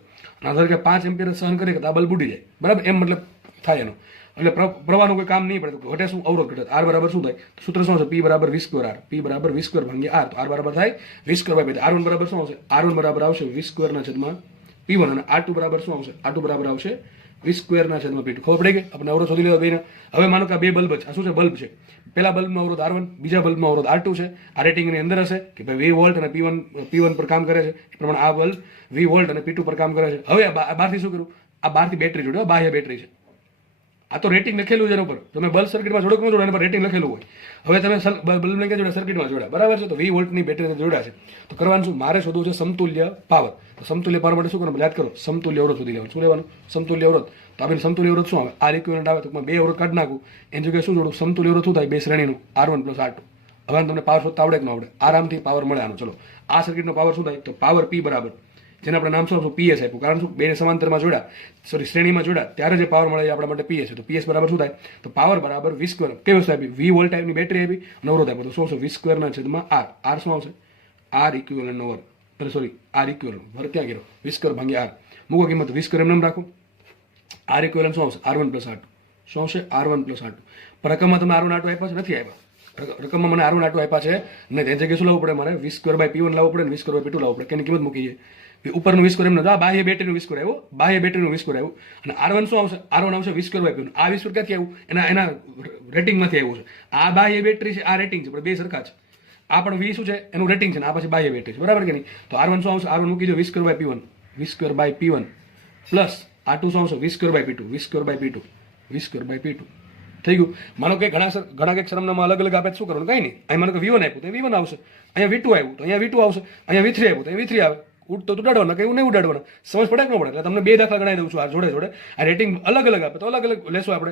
અને ધારો કે 5 એમ્પિયર સહન કરે તો આ બલ્બ ઉડી જાય બરાબર. એમ મતલબ થાય એનો. એટલે પ્રવાહનું કોઈ કામ નહીં પડે. ઘટે શું? અવરોધ ઘટે. R બરાબર શું થાય? સૂત્ર શું આવશે? P બરાબર V²R. P બરાબર V² ભાગ્યા R. તો R બરાબર થાય V²/2. R1 બરાબર શું આવશે? R1 બરાબર આવશે V²/P1 અને R2 બરાબર શું આવશે? R2 બરાબર આવશે V²/P2. ખબર પડી ગઈ? આપણે અવરોધ શોધી લેવા બેને. હવે માનો કે આ બે બલ્બ છે. આ શું છે? બલ્બ છે. પહેલા બલ્બનો અવરોધ R1, બીજા બલ્બનો અવરોધ R2 છે. આ રેટિંગની અંદર હશે કે ભાઈ 20 વોલ્ટ અને P1 પર કામ કરે છે. એ પ્રમાણે આ બલ્બ 20 વોલ્ટ અને P2 પર કામ કરે છે. હવે આ બહારથી શું કરું? આ બહારથી બેટરી જોડ્યો, બાહ્ય બેટરી છે. આ તો રેટિંગ લખેલું છે એના ઉપર. તમે બલ્બ સર્કિટમાં જોડો કે જોડો એના પર રેટિંગ લખેલું હોય. હવે તમે બલ્બને ક્યાં જોડ્યા? સર્કિટમાં જોડ્યા બરાબર છે. તો 20 વોલ્ટની બેટરી જોડ્યા છે. તો કરવાનું શું? મારે શોધવું છે સમતુલ્ય પાવર. તો સમતુલ્ય પાવર માટે શું કરવાનું? યાદ કરો, સમતુલ્ય અવરોધ શોધી લેવાનું. શું લેવાનું? સમતુલ્ય અવરોધ. તો આપણે સમતુલ્ય અવરોધ શું આવે? R ઇક્વિવેલન્ટ આવે. તો બે અવરોધ કાઢી નાખું, એની જગ્યાએ શું જોડું? સમતુલ્ય અવરોધ શું થાય? બે શ્રેણીનું R1 + R2. હવે તમને પાવર શોધતા આવડે કે ન આવડે? આરામથી પાવર મળે આનો. ચલો આ સર્કિટનો પાવર શું થાય? તો પાવર P બરાબર, જેને આપણે નામ શું આપશું? PS આપ્યું. કારણ શું? બેને સમાંતરમાં જોડ્યા, સોરી શ્રેણીમાં જોડ્યા ત્યારે જે પાવર મળે એ આપણા માટે PS છે. તો PS બરાબર શું થાય? તો પાવર બરાબર V². કેવી વસ્તુ આપી? 20 વોલ્ટ ટાઈપની બેટરી આપી અને અવરોધ આપ્યો. તો શું આવશે? V²/R. R શું આવશે? R ઇક્વિવેલન્ટનો વર્ગ. સોરી R ઇક્વિવેલન્ટ વર્ગ ક્યાં ગયો? V²/R. મૂકો કિંમત. V² એમ રાખો. R ઇક્વિવેલન્ટ શું આવશે? R1 + R2. શું આવશે? R1 + R2. પણ રકમમાં તમે R1 R2 આપ્યા છે? નથી આપ્યા. રકમમાં મને R1 R2 આપ્યા છે ને તે જગ્યાએ શું લાવવું પડે? મારે V²/P1 લાવવું પડે ને V²/P2 લાવવું પડે. કેની કિંમત મૂકીએ? ઉપરનું V² એમ નથી, આ બાહ્ય બેટરીનું V² આવ્યું, બાહ્ય બેટરીનું V² આવ્યું. અને R1 શું આવશે? R1 આવશે V²/P1. આ V² ક્યાંથી આવ્યું? એના રેટિંગમાંથી આવ્યું છે. આ બાહ્ય બેટરી છે, આ રેટિંગ છે, પણ બે સરખા છે. આ પણ V શું છે? એનું રેટિંગ છે ને આ પછી બાહ્ય બેટરી છે બરાબર કે નહીં. તો R1 શું આવશે? R1 મૂકી દો V²/P1 પ્લસ R2 શું આવશે? V²/P2 થઈ ગયું. માનો કે ઘણા કંઈક સરનામાં અલગ અલગ આપે શું કરવાનું? કંઈ નહીં. અહીં માનો કે V1 આપ્યું તો V1 આવશે, અહીંયા V2 આવ્યું તો અહીંયા V2 આવશે, અહીંયા V3 આવ્યું તો અહીંયા V3 આવે. ઉડતો ઉડાડવાના, કંઈ નહીં ઉડાડવાના. સમજ પડે કે ન પડે? એટલે તમને બે દાખલા ગણાવી દઉં છું આ જોડે જોડે. આ રેટિંગ અલગ અલગ આપે તો અલગ અલગ લેશું આપણે.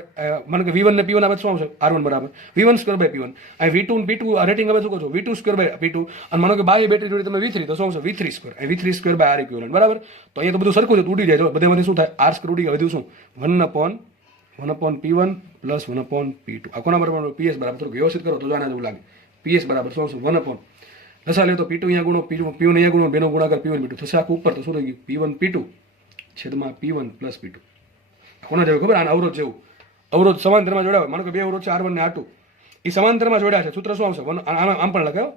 માનો કે V1 ને P1 આપે શું આવશે? R1 બરાબર V1²/P1. અહીં V2 ને P2 આ રેટિંગ આપે શું કહો છો? V2²/P2. અને માનો કે બાહ્ય બેટરી જોડે તમે V3 તો શું આવશે? V3². V3²/R ઇક્વિવેલન્ટ બરાબર. તો અહીંયા તો બધું સરખું છે, ઉડી જાય. બધામાંથી શું થાય? R² ઉડી ગયા. વધ્યું શું? 1/P1 + 1/P2. આ કોના બરાબર? PS બરાબર. થોડું વ્યવસ્થિત કરો તો જાણે એવું લાગે. PS બરાબર શું આવશે? 1/. લસા લે તો P2 અહીંયા ગુણો, P1 અહીંયા ગુણો, બેનો ગુણાકાર P1 P2 થશે. આખું ઉપર તો શું થઈ ગયું? P1 P2 / P1 + P2. કોના જેવું ખબર? આના અવરોધ જેવું. અવરોધ સમાંતરમાં જોડાવે. માનો કે બે અવરોધ છે R1 ને R2, એ સમાંતરમાં જોડ્યા છે. સૂત્ર શું આવશે? આમ પણ લખાયો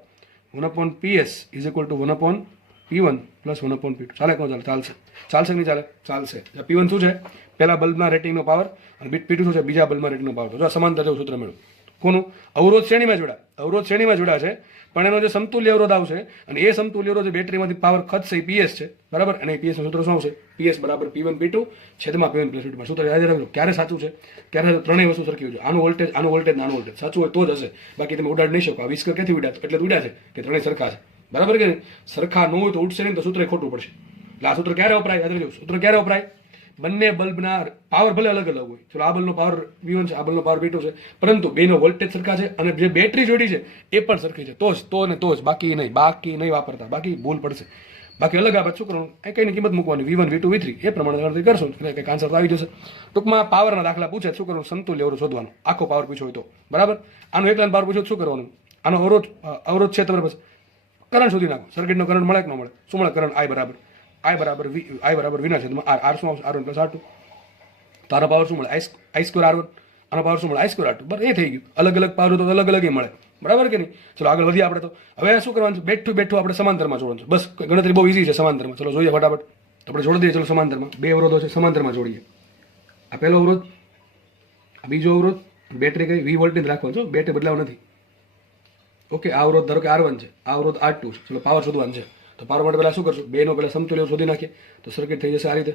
1/PS is equal to 1/P1 plus 1/P2. ચાલે કે ન ચાલે? ચાલશે. ચાલશે કે નહીં ચાલે? ચાલશે. P1 શું છે? પહેલા બલ્બના રેટિંગનો પાવર, અને P2 શું છે? બીજા બલ્બના રેટિંગનો પાવર. તો જો સમાંતર જેવું સૂત્ર મળ્યું. કોનું? અવરોધ શ્રેણીમાં જોડા. અવરોધ શ્રેણીમાં જોડા છે, પણ એનો જે સમતુલ્ય અવરોધ આવશે, અને એ સમતુલ્ય અવરોધ બેટરીમાંથી પાવર ખર્ચશે એ PS છે, બરાબર? અને એ PS નું સૂત્ર શું આવશે? PS બરાબર P1 P2 છેદમાં P1 પ્લસ P2. સૂત્ર યાદ રાખજો. ક્યારે સાચું છે? ક્યારે ત્રણેય વસ્તુ સરખી હોય. આનું વોલ્ટેજ, આનું વોલ્ટેજ, આનું વોલ્ટેજ સાચું હોય તો જ હશે. બાકી તમે ઉડાડી નહીં શકો. આ 20 ક્યાંથી ઉડ્યા? એટલે ઉડ્યા છે કે ત્રણેય સરખા છે, બરાબર કે નહીં? સરખા ન હોય તો ઉડશે નહીં, તો સૂત્ર ખોટું પડશે. એટલે આ સૂત્ર ક્યારે વપરાય? યાદ રાખજો. સૂત્ર ક્યારે વપરાય? બંને બલ્બના પાવર ભલે અલગ અલગ હોય. ચલો, આ બલ્બનો પાવર V1 છે, આ બલ્બનો પાવર V2 છે, પરંતુ બેનો વોલ્ટેજ સરખા છે, અને જે બેટરી જોડી છે એ પણ સરખી છે. તો જ બાકી નહીં વાપરતા. બાકી ભૂલ પડશે. બાકી અલગ આપણે શું કરવાનું? કઈની કિંમત મૂકવાની, V1 V2 V3 એ પ્રમાણે ગણતરી કરશો એટલે કંઈક આન્સર તો આવી જશે. ટૂંકમાં પાવરના દાખલા પૂછે શું કરવાનું? સમતુલ્ય અવરોધ શોધવાનો. આખો પાવર પૂછ્યો હોય તો, બરાબર? આનો એકલા પાવર પૂછ્યો શું કરવાનું? આનો અવરોધ છે તમારે પાસે, કરંટ શોધી નાખો. સર્કિટનો કરંટ મળે કે ન મળે? શું મળે? કરંટ I બરાબર V ના છેદમાં R. શું આવશે? R1 plus R2. તો આનો પાવર શું મળે? I square R1. આનો પાવર શું મળે? I square R2. બરાબર, એ થઈ ગયું. અલગ અલગ પાવર તો અલગ અલગ મળે, બરાબર કે નહીં? ચલો આગળ વધીએ આપણે. તો હવે શું કરવાનું છે? બેઠું આપણે સમાંતરમાં જોડવાનું છે. બસ ગણતરી બહુ ઈઝી છે સમાંતરમાં. ચલો જોઈએ ફટાફટ. આપણે જોડી દઈએ. ચલો સમાંતરમાં બે અવરોધો છે, સમાંતરમાં જોડીએ. આ પહેલો અવરોધ, આ બીજો અવરોધ. બેટરી કઈ? V વોલ્ટેજ રાખવાનું છે, બેટરી બદલાવ નથી. ઓકે, આ અવરોધ ધારો કે R1 છે, આ અવરોધ R2 છે. ચલો પાવર શોધવાનું છે. તો પાવર માટે પહેલા શું કરશું? બેનો પહેલા સમતુલ્ય શોધી નાખીએ. તો સર્કિટ થઈ જશે આ રીતે,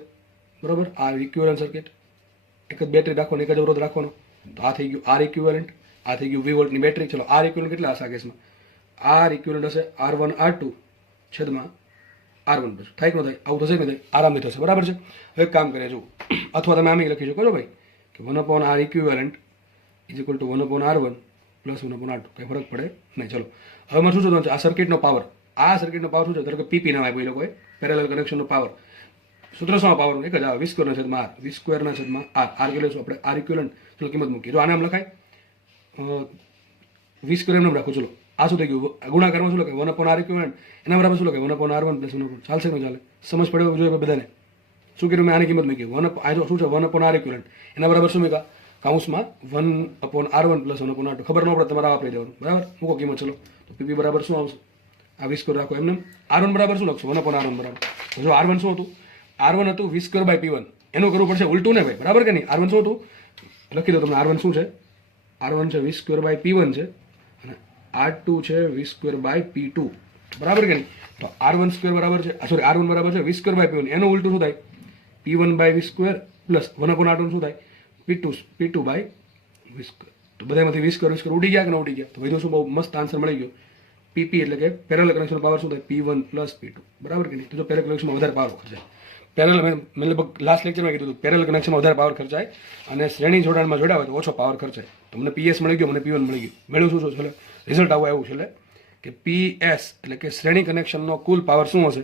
બરાબર? આ ઇક્વિવેલન્ટ સર્કિટ. એક જ બેટરી રાખવાનો, એક જ અવરોધ રાખવાનો. તો આ થઈ ગયું R ઇક્વિવેલન્ટ, આ થઈ ગયું V વોલ્ટની બેટરી. ચલો R ઇક્વિવેલન્ટ કેટલા હશે આ કેસમાં? R ઇક્વિવેલન્ટ હશે R1 R2 છેદમાં R1 પ્લસ. થાય કે ન થાય? આવું થશે કે નહીં થાય? આરામથી થશે, બરાબર છે? હવે એક કામ કરીએ, જુઓ. અથવા તમે આમ લખી શકો છો ભાઈ કે 1/R equivalent is equal to 1/R1 plus 1/R2. કંઈ ફરક પડે નહીં. ચલો હવે મારે શું શોધવાનું છે? આ સર્કિટનો પાવર. આ સર્કિટનો પાવર શું છે? ધારો કે PP નામ આપ્યું એ લોકોએ, પેરેલલ કનેક્શનનો પાવર. સૂત્ર શું? પાવરનું એક જ આવે, V સ્ક્વેરના છેદમાં R. V સ્ક્વેરના છેદમાં R. R કેટલું શું આપણે? R equivalent. ચલો કિંમત મૂકીએ. જો આને આમ લખાય V સ્ક્વેર એમ રાખો. ચલો આ શું થઈ ગયું? ગુણાકારમાં શું લખાય? 1/R equivalent. એના બરાબર શું લખાય? 1/R1 plus 1. ચાલશે કે ચાલે? સમજ પડે જોઈએ બધાને? શું કર્યું મેં? આની કિંમત મૂકી. આ શું છે? 1/R equivalent. એના બરાબર શું મૂકા? કાઉન્સમાં 1/R1 પ્લસ 1/R2. ખબર ન પડે તમારે વાપરી દેવાનું, બરાબર? મૂકો કિંમત. ચલો તો PP બરાબર શું આવશે? આ V સ્ક્વેર રાખો એમને. R1 બરાબર શું લખશો? 1/R1 બરાબર. જો R1 શું હતું? R1 હતું V સ્ક્વેર બાય P1. એનું કરવું પડશે ઉલટું ને ભાઈ, બરાબર કે નહીં? R1 શું હતું? લખી દો તમને. R1 શું છે? R1 છે V સ્ક્વેર બાય P1 છે, અને R2 છે V સ્ક્વેર બાય P2, બરાબર કે નહીં? તો R1 સ્ક્વેર બરાબર છે, સોરી R1 બરાબર છે V સ્ક્વેર બાય P1. એનું ઉલટું શું થાય? P1 by V square plus 1/R2 શું થાય? P2 by V square. તો બધામાંથી V સ્ક્વેર ઉડી ગયા કે ન ઉડી ગયા? તો બધું શું બહુ મસ્ત આન્સર મળી ગયો. PP એટલે કે પેરેલલ કનેક્શનનો પાવર શું થાય? P1 પ્લસ P2, બરાબર કે નહીં? તો જો પેરેલલ કનેક્શનમાં વધારે પાવર ખર્ચાય. મેં લગભગ લાસ્ટ લેક્ચરમાં કીધું હતું, પેરેલલ કનેક્શનમાં વધારે પાવર ખર્ચાય, અને શ્રેણી જોડાણમાં જોડાવે તો ઓછો પાવર ખર્ચાય. તો મને PS મળી ગયો, મને P1 મળી ગયું. મેળવું શું છે? છેલ્લે રિઝલ્ટ આવું આવ્યું છે કે PS એટલે કે શ્રેણી કનેક્શનનો કુલ પાવર શું હશે?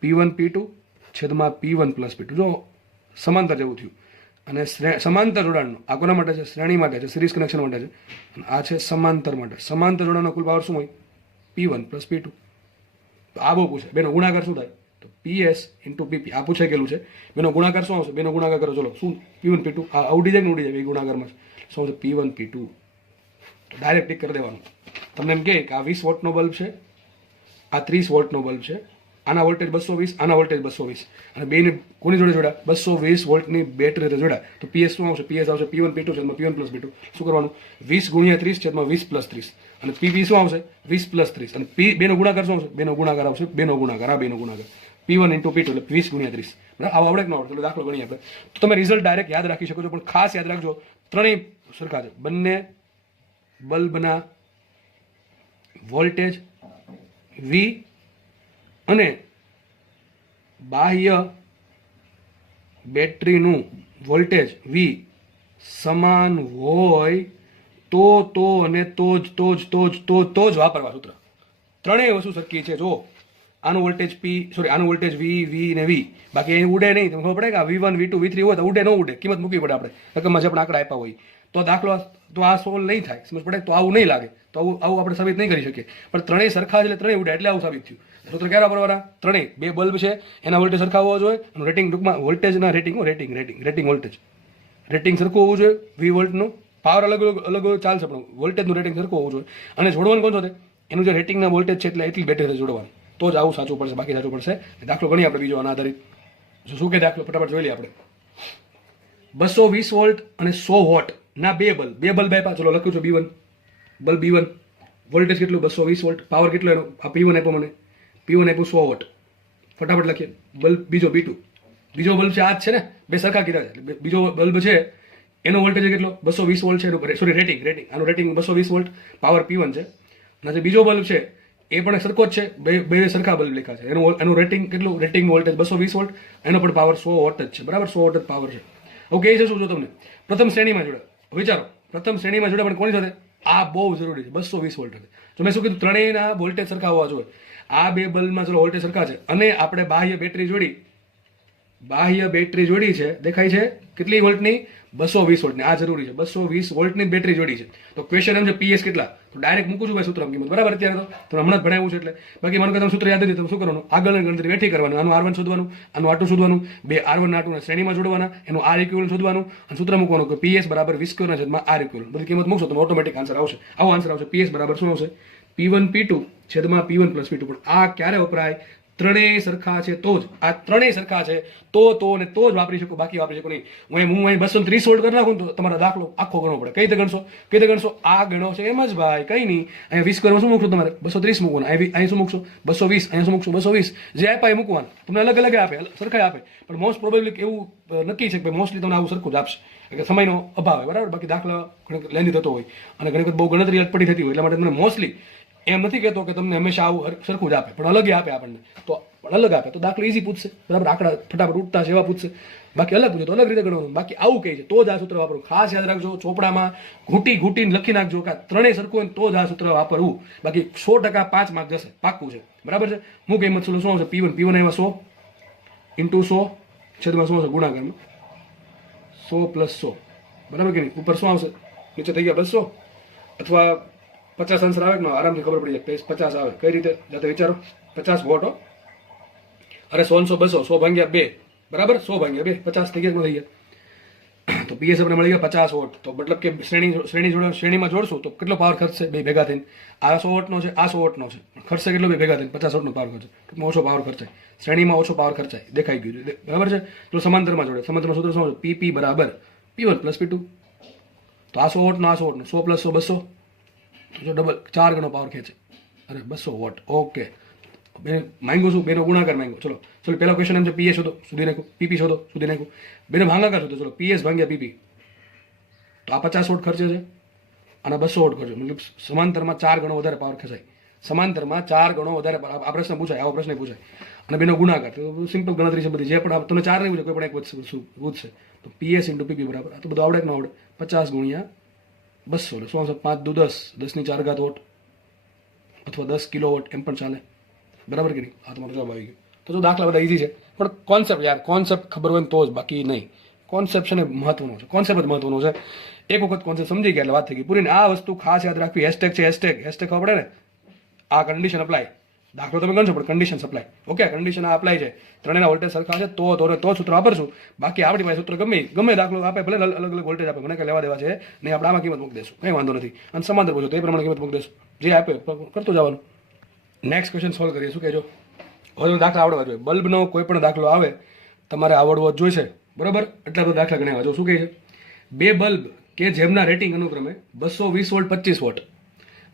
P1 P2 છેદમાં P1 પ્લસ P2. જો સમાંતર જેવું થયું. અને સમાંતર જોડાણનો આ કોના માટે છે? શ્રેણી માટે છે, સિરીઝ કનેક્શન માટે છે. અને આ છે સમાંતર માટે. સમાંતર જોડાણનો કુલ પાવર શું હોય? P1 plus P2. તો આ બહુ પૂછે. બેનો ગુણાકાર શું થાય? તો PS ઇન્ટુ PP. આ પૂછાઈ ગયેલું છે. બેનો ગુણાકાર શું આવશે? બેનો ગુણાકાર કરો. ચલો શું? P1 P2. આ ઉડી જાય કે ઉડી જાય? એ ગુણાકારમાં શું આવશે? P1 P2. તો ડાયરેક્ટ ટીક કરી દેવાનું. તમને એમ કહે કે આ 20 વોટનો બલ્બ છે, આ 30 વોલ્ટનો બલ્બ છે, આના વોલ્ટેજ 220, આના વોલ્ટેજ 220, અને બેને કોની જોડે જોડા? 220 વોલ્ટની બેટરી જોડા. તો PS શું આવશે? PS આવશે P1 P2 છેદમાં P1 પ્લસ P2. શું કરવાનું? 20 ગુણ્યા 30 છેદમાં 20 પ્લસ 30. અને PP શું આવશે? 20 પ્લસ 30. અને બેનો ગુણાકાર શું આવશે? બેનો ગુણાકાર આવશે બેનો ગુણાકાર, આ બેનો ગુણાકાર P1 ઇન્ટુ P2 એટલે 20 ગુણ્યા 30. બરાબર? આવો આવડે કે ન આવડે? એટલે દાખલો ગણીએ આપણે. તો તમે રિઝલ્ટ ડાયરેક્ટ યાદ રાખી શકો છો, પણ ખાસ યાદ રાખજો ત્રણેય સરખા છે. બંને બલ્બના વોલ્ટેજ V અને બાહ્ય બેટરીનું વોલ્ટેજ V સમાન હોય તો અને તો જ વાપરવા સૂત્ર. ત્રણેય વસ્તુ સરખી છે. જો આનું વોલ્ટેજ આનું વોલ્ટેજ V ને V, બાકી એ ઉડે નહીં. તમને ખબર પડે કે V1 V2 V3 હોય તો ઉડે ન ઉડે? કિંમત મૂકવી પડે આપણે રકમમાં જે આપણે આંકડા આપ્યા હોય. તો દાખલો તો આ સોલ્વ નહીં થાય, સમજ પડે? તો આવું નહીં લાગે, તો આવું આપણે સાબિત નહીં કરી શકીએ. પણ ત્રણેય સરખા છે એટલે ત્રણેય ઉડ્યા એટલે આવું સાબિત થયું. સૂત્ર ક્યારે વાપરવાના? ત્રણેય બે બલ્બ છે એના વોલ્ટેજ સરખા હોવા જોઈએ, એનું રેટિંગ ટૂંકમાં વોલ્ટેજના રેટિંગ વોલ્ટેજ રેટિંગ સરખું હોવું જોઈએ. વી વોલ્ટનું પાવર અલગ અલગ ચાલશે પણ વોલ્ટેજનું રેટિંગ સરખું હોવું જોઈએ. અને જોડવાનું કોણ છે? એનું જે રેટિંગના વોલ્ટેજ છે એટલે એટલી બેટરી સાથે જોડવાનું, તો જ આવું સાચું પડશે, બાકી સાચું પડશે. દાખલો ગણી આપણે બીજો આના આધારિત. શું કે દાખલો ફટાફટ જોઈ લઈએ આપણે. 220 વોલ્ટ અને 100 વોટ ના બે બલ્બ આપ્યા. ચલો લખ્યું છે B1, બલ્બ B1, વોલ્ટેજ કેટલું? 220 વોલ્ટ. પાવર કેટલો એનો? આ P1 આપ્યો મને, P1 આપ્યું 100 વોટ. ફટાફટ લખીએ. બલ્બ બીજો B2, બીજો બલ્બ છે આ જ છે ને, બે સરખા કીધા છે. બીજો બલ્બ છે એનો વોલ્ટેજ કેટલો? 220 વોલ્ટ છે એનું, સોરી રેટિંગ આનું રેટિંગ 220 વોલ્ટ, પાવર P1 છે. અને જે બીજો બલ્બ છે એ પણ સરખો જ છે, બે સરખા બલ્બ લખ્યા છે. એનું રેટિંગ કેટલું? રેટિંગ વોલ્ટેજ 220 વોલ્ટ, એનો પણ પાવર 100 વોટ જ છે, બરાબર? 100 વોટ જ પાવર છે. ઓકે, એ છે શું જો તમને પ્રથમ શ્રેણીમાં જોડે. વિચારો, પ્રથમ શ્રેણીમાં જોડે પણ કોની સાથે? આ બહુ જરૂરી છે, 220 વોલ્ટ સાથે. તો મેં શું કીધું? ત્રણેયના વોલ્ટેજ સરખા હોવા જોઈએ. આ બે બલ્બમાં ચલો વોલ્ટેજ સરખા છે અને આપણે બાહ્ય બેટરી જોડી છે, દેખાય છે કેટલી વોલ્ટની? 220 વોલ્ટની. આ જરૂરી છે, 220 વોલ્ટની બેટરી જોડી છે. તો ક્વેશ્ચન એમ છે PS કેટલા, તો ડાયરેક્ટ મૂકું છું ભાઈ સૂત્રમાં કિંમત, બરાબર? અત્યારે તો હમણાં જ ભણાવ્યું છે એટલે. બાકી મને તમે સૂત્ર યાદ નથી, તમે શું કરવાનું? આગળની ગણતરી વેઠી કરવાનું. આનું R1 શોધવાનું, આનું R2 શોધવાનું, બે R1 R2 ને શ્રેણીમાં જોડવાના, એનું R ઇક્વિવલન્ટ શોધવાનું અને સૂત્ર મૂકવાનું કે PS બરાબર V² ના છેદમાં R ઇક્વિવલન્ટ. બધી કિંમત મૂકશો તો ઓટોમેટિક આન્સર આવશે. આવો આન્સર આવશે. PS બરાબર શું આવશે? P1 P2 છેદમાં P1 પ્લસ P2. પણ આ ક્યારે વપરાય? ત્રણેય સરખા છે તો જ. આ ત્રણેય સરખા છે તો ને તો જ વાપરી શકો, બાકી વાપરી શકો નહીં. હું અહીં 230 વોલ્ટ કરી નાખું તો તમારો દાખલો આખો ગણવો પડે. કઈ રીતે ગણશો? આ ગણો છે એમ જ ભાઈ, કઈ નહીં. અહીંયા 20 માં શું મૂકશો તમારે? 230 મૂકવાનું. અહીં શું મૂકશો? 220. અહીંયા શું મૂકશો? 220. જે આપ્યા એ મૂકવાનું. તમને અલગ અલગ આપે, સરખા આપે, પણ મોસ્ટ પ્રોબેબલી એવું નક્કી છે કે મોસ્ટલી તમને આવું સરખું જ આપશે, એટલે સમયનો અભાવ હોય, બરાબર? બાકી દાખલા ઘણી લેન્ધી થતો હોય અને ઘણી વખત બહુ ગણતરી અટપટી થતી હોય, એટલા માટે તમને મોસ્ટલી એમ નથી કહેતો કે તમને હંમેશા આવું સરખું જ આપે, પણ અલગ આપે આપણને. તો પણ અલગ આપે તો દાખલો ઈઝી પૂછશે, બરાબર? આંકડા ફટાફટ ઉઠતા છે એવા પૂછશે. બાકી અલગ પૂછે તો અલગ રીતે ગણવાનું. બાકી આવું કહે છે તો જ આ સૂત્ર વાપરવું. ખાસ યાદ રાખજો, ચોપડામાં ઘૂંટીને લખી નાખજો કે ત્રણેય સરખું હોય તો જ આ સૂત્ર વાપરવું. બાકી 100% 5 માર્ક જશે, પાક્કું છે, બરાબર છે? હું કિંમત શું આવશે? P1 એવા 100 ઇન્ટુ 100 છેદમાં શું આવશે? ગુણાકારમાં 100 પ્લસ 100, બરાબર કે નહીં? ઉપર શું આવશે? નીચે થઈ ગયા 200 અથવા 50 આન્સર આવે ને આરામથી ખબર પડી જાય. 50 આવે કઈ રીતે જાતે વિચારો. 50 વોટ હો, અરે 100 200, 100 ભાગ્યા 2, બરાબર? 100 ભાગ્યા 2, 50 થઈ ગયા. તો PS આપણે મળી ગયા 50 વોટ. તો મતલબ કે શ્રેણીમાં જોડશું તો કેટલો પાવર ખર્ચશે? બે ભેગા થઈને. આ 100 વોટનો છે, આ 100 વોટનો છે, ખર્ચશે કેટલો? બે ભેગા થઈને 50 વોટનો પાવર ખર્ચે. ટૂંકમાં ઓછો પાવર ખર્ચાય, શ્રેણીમાં ઓછો પાવર ખર્ચાય. દેખાઈ ગયું, બરાબર છે? તો સમાંતરમાં જોડે. સમાંતરમાં સૂત્ર શું? PP બરાબર P1 પ્લસ P2. તો આ 100 વોટનો, આ 100 વોટનો, 100 પ્લસ 100 200, જો ડબલ 4 ગણો પાવર ખેંચે. અરે 200 વોટ. ઓકે, માંગ્યું શું? બેનો ગુણાકાર માંગ્યો. ચલો પહેલો ક્વેશ્ચન એમ છે PS શોધો, સુધી નાખો. PP શોધો, સુધી નાખો. બેનો ભાગાકાર શોધો. ચલો PS ભાગ્યા PP. તો આ 50 વોટ ખર્ચે છે અને 200 વોટ ખર્ચે, મતલબ સમાંતરમાં 4 ગણો વધારે પાવર ખેંચાય. સમાંતરમાં 4 ગણો વધારે. આ પ્રશ્ન પૂછાય, આવો પ્રશ્ન પૂછાય. અને બેનો ગુણાકાર તો સિમ્પલ ગણતરી છે બધી. જે પણ તમને 4 નહીં પૂછે, કોઈ પણ એક પૂછશે. તો PS ઇન્ટુ PP બરાબર, આ તો બધું આવડે કે ન આવડે? 50 ગુણ્યા 200 એટલે શું આવશે? 5 દુ 10, 10 ની 4 ઘાત વોટ અથવા 10 કિલો વોટ એમ પણ ચાલે, બરાબર કે નહીં? આ તમારો જવાબ આવી ગયો. તો જો દાખલા બધા ઈઝી છે, પણ કોન્સેપ્ટ ખબર હોય ને તો જ, બાકી નહીં. કોન્સેપ્ટ છે ને મહત્વનો છે, કોન્સેપ્ટ જ મહત્વનો છે. એક વખત કોન્સેપ્ટ સમજી ગયા એટલે વાત થઈ ગઈ પૂરી. આ વસ્તુ ખાસ યાદ રાખવી. હેશટેગ છે, હેશટેગ ખબર પડે ને? આ કન્ડિશન અપ્લાય. દાખલો તમે ગણશો પણ કન્ડિશન અપ્લાય. ઓકે, કન્ડિશન આ અપ્લાય છે. ત્રણેયના વોલ્ટેજ સરખા છે તો સૂત્ર વાપરશું. બાકી આપણી પાસે સૂત્ર ગમે દાખલો આપે, ભલે અલગ અલગ વોલ્ટેજ આપે, મને કઈ લેવા દેવા છે નહીં. આપણે આમાં કિંમત મૂકી દેશું, કંઈ વાંધો નથી. અને સમાંતર પૂછો તો એ પ્રમાણે કિંમત મૂકી દેશું. જે આપે કરતું જવાનું. નેક્સ્ટ ક્વેશ્ચન સોલ્વ કરીએ. શું કહેજો? હવે દાખલા આવડવા જોઈએ. બલ્બનો કોઈ પણ દાખલો આવે તમારે આવડવો જ જોઈશે, બરાબર? એટલા બધા દાખલા ગણ્યા. જો શું કહે છે? બે બલ્બ કે જેમના રેટિંગ અનુક્રમે 220 વોલ્ટ 25 વોટ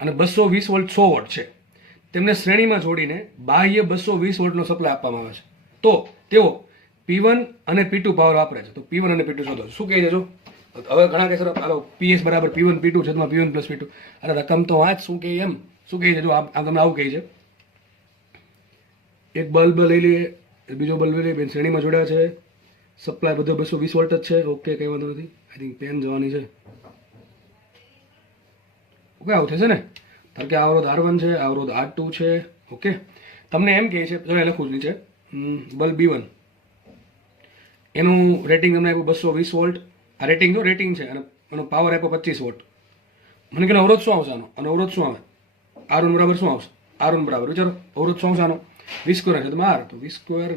અને 220 વોલ્ટ 100 વોટ છે, તેમને શ્રેણીમાં જોડીને બાહ્ય 220 વોલ્ટનો સપ્લાય આપવામાં આવે છે. તો તેઓ P1 અને P2 પાવર વાપરે છે. તો P1 અને P2 શોધો. શું કહે છે? જો હવે ઘણા કહેશે હાલો PS બરાબર P1 P2 છેદમાં P1 પ્લસ P2. અરે રકમ તો વાંચ, શું કહે એમ? શું કહે છે? જો આમ તમને આવું કહે છે. એક બલ્બ લઈ લઈએ, બીજો બલ્બ લઈ લઈએ, બેન શ્રેણીમાં જોડ્યા છે, સપ્લાય બધો 220 વોલ્ટ જ છે. ઓકે, કંઈ વાંધો નથી. આઈ થિંક પેન જવાની છે. ઓકે, આવું થશે ને? ધારો કે અવરોધ R1 છે, અવરોધ R2 છે. ઓકે, તમને એમ કહે છે, જો લખું નીચે, બલ્બ B1 એનું રેટિંગ તમને આપ્યું 220 વોલ્ટ. આ રેટિંગ છે અને એનો પાવર આપ્યો 25 વોટ. મને કે અવરોધ શું આવશે આનો, અને અવરોધ શું આવે, R1 બરાબર શું આવશે, R1 બરાબર વિચારો અવરોધ શું આવશે આનો, V²/R. તો V²/R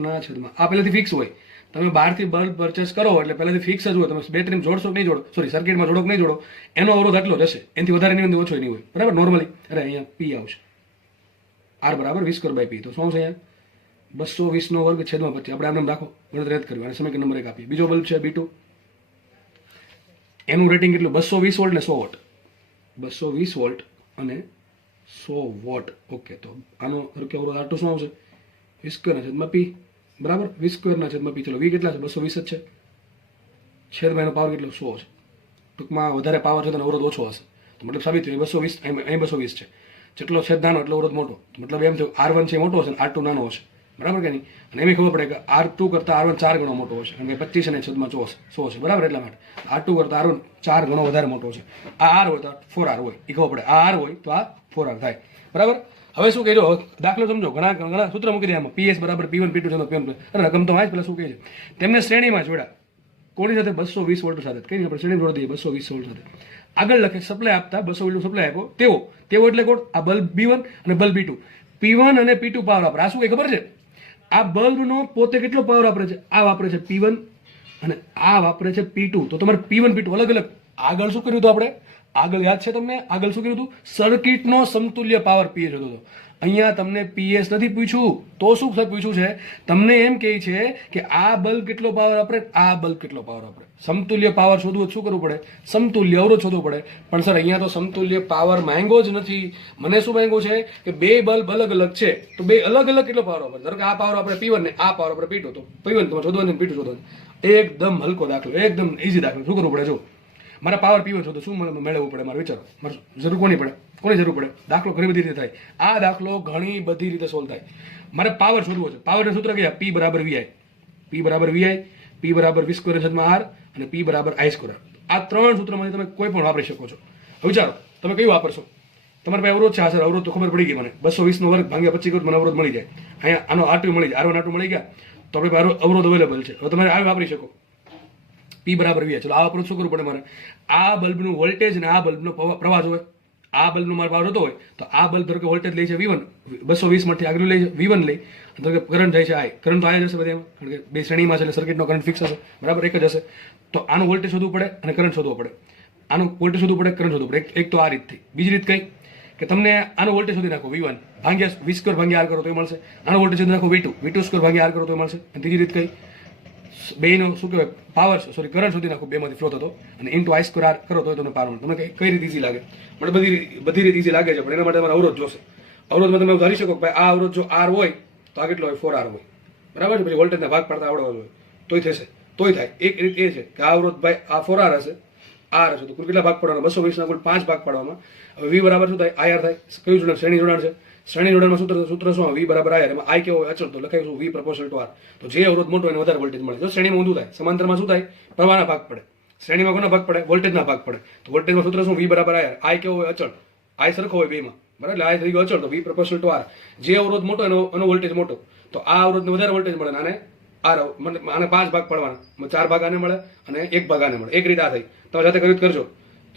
આ પહેલાથી ફિક્સ હોય. તમે બહારથી બલ્બ પરચેસ કરો એટલે પહેલાથી ફિક્સ જ હોય. તમે બેટરીમાં જોડશો કે નહીં જોડો, સોરી સર્કિટમાં જોડો કે નહીં જોડો, એનો અવરોધ આટલો જ હશે, એનાથી વધારે નહીં ઓછો નહીં હોય, બરાબર. નોર્મલી અરે અહીંયા P આવશે, R બરાબર V²/P. તો શું આવશે અહીંયા 220 નો વર્ગ છેદમાં 25. આપણે આમ રાખો, ગણતરી રદ કરવી અને સમીકરણ નંબર 1 આપીએ. બીજો બલ્બ છે B2, એનું રેટિંગ કેટલું 220 વોલ્ટ ને 100 વોટ, 220 વોલ્ટ અને 100 વોટ. ઓકે, તો આનો અવરોધ R2 શું આવશે, V²/P બરાબર, V²/P. ચલો V કેટલા છે, 220 જ છે, છેદમાં એનો પાવર કેટલો 100 છે. ટૂંકમાં વધારે પાવર છે તો અવરોધ ઓછો હશે, તો મતલબ સાબિત થયું 220, અહીં 220 છે. જેટલો છેદ નાનો એટલો અવરોધ મોટો, તો મતલબ એમ થયું R1 છે મોટો હશે અને R2 નાનો હશે, બરાબર કે નહીં. અને એમ ખબર પડે કે R2 કરતાં R1 4 ગણો મોટો હશે, કારણ કે 25 અને છેદમાં 100 છે, બરાબર. એટલા માટે R2 કરતાં R1 4 ગણો વધારે મોટો છે. આ R હોય તો 4R હોય, એ ખબર પડે. આ R હોય તો આ 4R થાય, બરાબર. હવે શું કહેજો, દાખલો સમજો, ઘણા સૂત્ર મૂકી દે આમાં, PS બરાબર P1 P2 છે, P1 રકમ તો વાંચ પેલા શું કહે છે, તેમને શ્રેણીમાં જોડ્યા કોની સાથે, 220 વોલ્ટ સાથે. કઈ આપણે શ્રેણી જોડી દઈએ 220 વોલ્ટ સાથે. આગળ લખે સપ્લાય આપતા 200 વોલ્ટનો સપ્લાય આપ્યો તેઓ એટલે કોણ, આ બલ્બ B1 અને બલ્બ B2. P1 અને P2 પાવર વાપરે. આ શું કઈ ખબર છે, આ બલ્બનો પોતે કેટલો પાવર વાપરે છે, આ વાપરે છે P1 અને આ વાપરે છે P2. તો તમારે P1 P2 અલગ અલગ. આગળ શું કર્યું હતું આપણે, આગળ યાદ છે તમને, આગળ શું કર્યું હતું, સર્કિટનો સમતુલ્ય પાવર PS હતો. અહીંયા તમને PS નથી પૂછ્યું, તો શું પૂછ્યું છે, તમને એમ કહે છે કે આ બલ્બ કેટલો પાવર વાપરે, આ બલ્બ કેટલો પાવર વાપરે. સમતુલ્ય પાવર શોધવું શું કરવું પડે, સમતુલ્ય અવરોધ શોધવો પડે. પણ સર અહીંયા તો સમતુલ્ય પાવર માંગ્યો જ નથી. મને શું માંગ્યું છે કે બે બલ્બ અલગ અલગ છે, તો બે અલગ અલગ કેટલો પાવર વાપરે. ધારો કે આ પાવર વાપરે P1 ને આ પાવર વાપરે P2, તો P1 તમારે શોધવાનું, P2 શોધવાનું. એકદમ હલકો દાખલો, એકદમ ઈઝી દાખલો. શું કરવું પડે, જો મારા પાવર P1 શોધો, શું મેળવવું પડે મારે, વિચારો. મારે જરૂર કોની પડે, કોની જરૂર પડે, દાખલો ઘણી બધી રીતે થાય. આ દાખલો ઘણી બધી રીતે સોલ્વ થાય. મારે પાવર શોધવો છે. પાવરનું સૂત્ર કયા, P બરાબર VI, P બરાબર VI, P બરાબર V²/R અને P બરાબર I². આ ત્રણ સૂત્રમાંથી તમે કોઈ પણ વાપરી શકો છો. હવે વિચારો તમે કયું વાપરશો. તમારે પાસે અવરોધ છે, આ સર અવરોધ તો ખબર પડી ગઈ મને, 220 નો વર્ગ ભાગ્યા 25 મને અવરોધ મળી જાય. અહીંયા આનો R2 મળી જાય, R1 R2 મળી ગયા, તો આપણે પાસે અવરોધ અવેલેબલ છે. હવે તમારે આ વાપરી શકો, P બરાબર VI. ચલો આ વાપરો, શું કરવું પડે મારે, આ બલ્બનું વોલ્ટેજ અને આ બલ્બનો પ્રવાહ હોય. આ બલ્બનો મારો પાવર જોતો હોય તો આ બલ્બ ધારો કે વોલ્ટેજ લે છે V1, 220 માંથી આગળ લે છે V1 લઈ, ધારો કે કરંટ જાય છે I, કરંટ તો આ જશે બધા, કારણ કે બે શ્રેણીમાં છે એટલે સર્કિટનો કરંટ ફિક્સ હશે, બરાબર, એક જ હશે. તો આનું વોલ્ટેજ શોધવું પડે અને કરંટ શોધવો પડે. આનું વોલ્ટેજ શોધવું પડે, કરંટ શોધવું પડે. એક તો આ રીતથી. બીજી રીત કઈ કે તમને આનો વોલ્ટેજ શોધી નાખો V1 ભાગ્યા V²/R કરો તો મળશે. આનો વોલ્ટેજ શોધી નાખો V2 V2² કરો તો મળશે. અને ત્રીજી રીત કઈ, બેનો શું કહેવાય પાવર, સોરી કરંટ શોધી નાખો, બેમાંથી ફ્લો થતો, અને ઇન્ટુ I²R કરો તો તમને પાવર. તમને કઈ રીતે ઈઝી લાગે, મને બધી રીતે ઈઝી લાગે છે, પણ એના માટે તમારે અવરોધ જોશે. અવરોધમાં તમે ધારી શકો કે આ અવરોધ જો R હોય તો આ કેટલો હોય, 4R હોય, બરાબર છે. પછી વોલ્ટેજના ભાગ પાડતા આવડવા જોઈએ તોય થશે, તોય થાય. એક રીત એ છે કે આ અવરોધ ભાઈ આ 4R હશે, R હશે, તો કુલ કેટલા ભાગ પાડવાના, 220 ના કુલ 5 ભાગ પાડવામાં. હવે V બરાબર શું થાય, IR થાય. કયું જોડાણ, શ્રેણી જોડાણ છે. શ્રેણી જોડાણમાં સૂત્ર શું, V બરાબર IR. એમાં I કેવો હોય, અચળ, તો લખાય શું, V proportional to R. તો જે અવરોધ મોટો એને વધારે વોલ્ટેજ મળે. જો શ્રેણીમાં ઊંધું થાય, સમાંતરમાં શું થાય, પ્રવાહના ભાગ પડે. શ્રેણીમાં કોના ભાગ પડે, વોલ્ટેજના ભાગ પડે. તો વોલ્ટેજમાં સૂત્ર શું, V બરાબર IR. I કેવો હોય, અચળ, I સરખો હોય બેમાં, બરાબર. એટલે I થઈ ગયો અચળ, તો V proportional to R. જે અવરોધ મોટો એનો વોલ્ટેજ મોટો, તો આ અવરોધને વધારે વોલ્ટેજ મળે, આને આને 5 ભાગ પાડવાના, 4 ભાગ આને મળે અને 1 ભાગ આને મળે. એક રીતે આ થઈ. તમે સાથે કર્યું કરજો.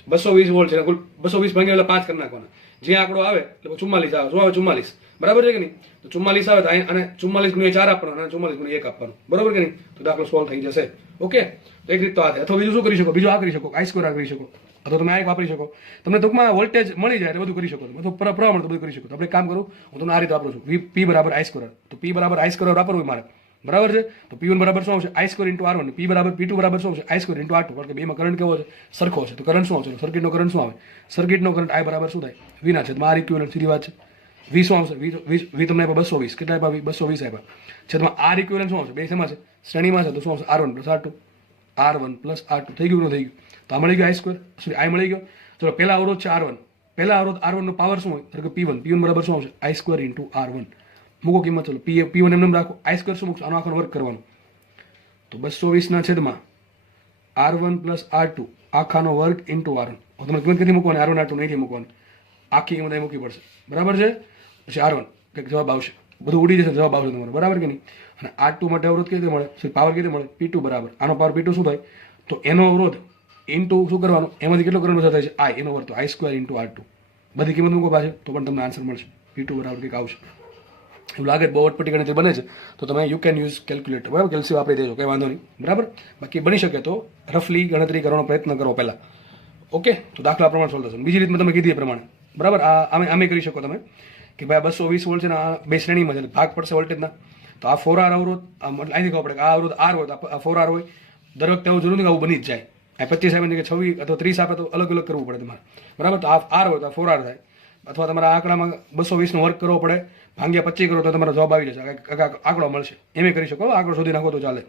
220 વોલ્ટ છે, કુલ 220 ભાગ્યા એટલે 5 કરી નાખવાના. જે આંકડો આવે એટલે 44 આવે. શું આવે, 44, બરાબર છે કે નહીં. તો 44 આવે તો અને 44 ગુણ્યા 4 આપવાનો અને 44 ગુણ્યા 1 આપવાનું, બરાબર કે નહીં. તો દાખલો સોલ્વ થઈ જશે. ઓકે, તો એક રીત તો આ થાય. અથવા બીજું શું કરી શકો, બીજું આ કરી શકો, I² કરી શકો, અથવા તમે આ એક વાપરી શકો. તમને ટૂંકમાં વોલ્ટેજ મળી જાય એટલે બધું કરી શકો, બધું પ્રવાહ મળે તો બધું કરી શકો. તો આપણે એક કામ કરું, હું તમને આ રીતે વાપરું છું, P બરાબર I². તો P બરાબર I² વાપરવું મારે, બરાબર છે. તો P1 બરાબર શું આવશે, I² × R1. P બરાબર P2 બરાબર શું આવશે, I² × R2. કારણ કે બેમાં કરંટ કેવો છે, સરખો છે. તો કરંટ શું આવશે, સર્કિટનો કરંટ શું આવે, સર્કિટનો કરંટ I બરાબર શું થાય, V ના છેદમાં R ઇક્વિવેલન્ટ. સીધી વાત છે. V શું આવશે, V તમને આપ્યા 220, કેટલા આપ્યા, 220 આપ્યા, છેદમાં R ઇક્વિવેલન્ટ શું આવશે, બે શેમાં છે, શ્રેણીમાં છે, તો શું આવશે, R1 + R2, R1 + R2. થઈ ગયું, થઈ ગયું. તો આ મળી ગયો I², સોરી I મળી ગયો. ચલો પહેલા અવરોધ છે R1, પહેલા અવરોધ R1 નો પાવર શું હોય, ધારો કે P1 બરાબર શું આવશે, I² × R1. મૂકો કિંમત, ચલો P1 એમને રાખો, I² શું મૂકશો, આનો આખો વર્ગ કરવાનો. તો 220 ના છેદમાં R1 + R2 આખાનો વર્ગ ઇન્ટુ R1. તમે કિંમત કેટલી મૂકવાની, R1 R2 નહીં મૂકવાની, આખી કિંમત અહીં મૂકવી પડશે, બરાબર છે. પછી R1 કંઈક જવાબ આવશે, બધું ઉડી જશે, જવાબ આવશે તમારો, બરાબર કે નહીં. અને R2 માટે અવરોધ કેવી રીતે મળે, પાવર કેવી રીતે મળે, P2 બરાબર, આનો પાવર P2 શું થાય, તો એનો અવરોધ ઇન્ટુ શું કરવાનું, એમાંથી કેટલો કરંટ પસાર થાય છે, આઈ, એનો વર્તો I² ઇન્ટુ R2. બધી કિંમત મૂકો પાછળ તો પણ તમને આન્સર મળશે. V2 બરાબર કંઈક આવશે. એવું લાગે બહુ અટપટી ગણતરી બને છે તો તમે યુ કેન યુઝ કેલ્ક્યુલેટર, બરાબર, કેલ્સી વાપરી દેજો, કંઈ વાંધો નહીં, બરાબર. બાકી બની શકે તો રફલી ગણતરી કરવાનો પ્રયત્ન કરો પહેલાં. ઓકે, તો દાખલા પ્રમાણે સોલ્વ થશે. બીજી રીતમાં તમે કીધી એ પ્રમાણે, બરાબર, આમે કરી શકો તમે કે ભાઈ 220 વોલ્ટ છે ને આ બે શ્રેણીમાં છે, ભાગ પડશે વોલ્ટેજના. તો આ 4R અવરોધ, અહીંથી ખબર પડે કે આ અવરોધ R હોય તો આ 4R હોય. દર વખતે આવું જરૂર નહીં કે આવું બની જ જાય. આ 25 આપે કે 26 અથવા 30 આપે તો અલગ અલગ કરવું પડે તમારે, બરાબર. તો આ R હોય તો આ 4R થાય, અથવા તમારા આંકડામાં 220 નો વર્ક કરવો પડે, ભાગ્યા 25 કરો તો તમારો જવાબ આવી જશે, આંકડો મળશે. એમ કરી શકો, આંકડો શોધી નાખો તો ચાલે.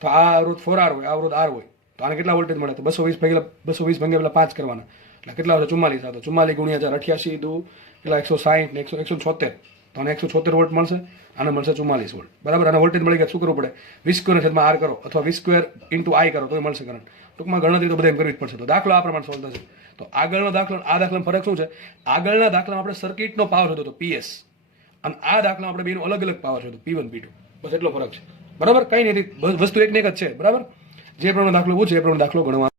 તો આ અવરોધ 4R હોય, આ અવરોધ R હોય, તો આને કેટલા વોલ્ટેજ મળે, તો 220 ભાગ્યા 5 કરવાના, એટલે કેટલા આવશે, 44 આવશે. 44 ગુણ્યા 4, 88 દુ કેટલા, 160 ને 176, તો આને 176 વોલ્ટ મળશે, આને મળશે 44 વોલ્ટ, બરાબર. આને વોલ્ટેજ મળી ગયા, શું કરવું પડે, V²/R કરો અથવા V² ઇન્ટુ I કરો તો મળશે કરંટ. ટૂંકમાં ગણતરી તો બધા એમ કરવી જ પડશે. તો દાખલો આ પ્રમાણે સોલ્વ થશે. તો આગળનો દાખલો આ દાખલામાં ફરક શું છે, આગળના દાખલામાં આપણે સર્કિટનો પાવર શોધ્યો હતો PS, અને આ દાખલામાં આપણે બેનો અલગ અલગ પાવર શોધ્યો P1 P2, બસ એટલો ફરક છે, બરાબર. કઈ નહીં, વસ્તુ એક ને એક જ છે, બરાબર. જે પ્રમાણે દાખલો પૂછે એ પ્રમાણે દાખલો ગણવા.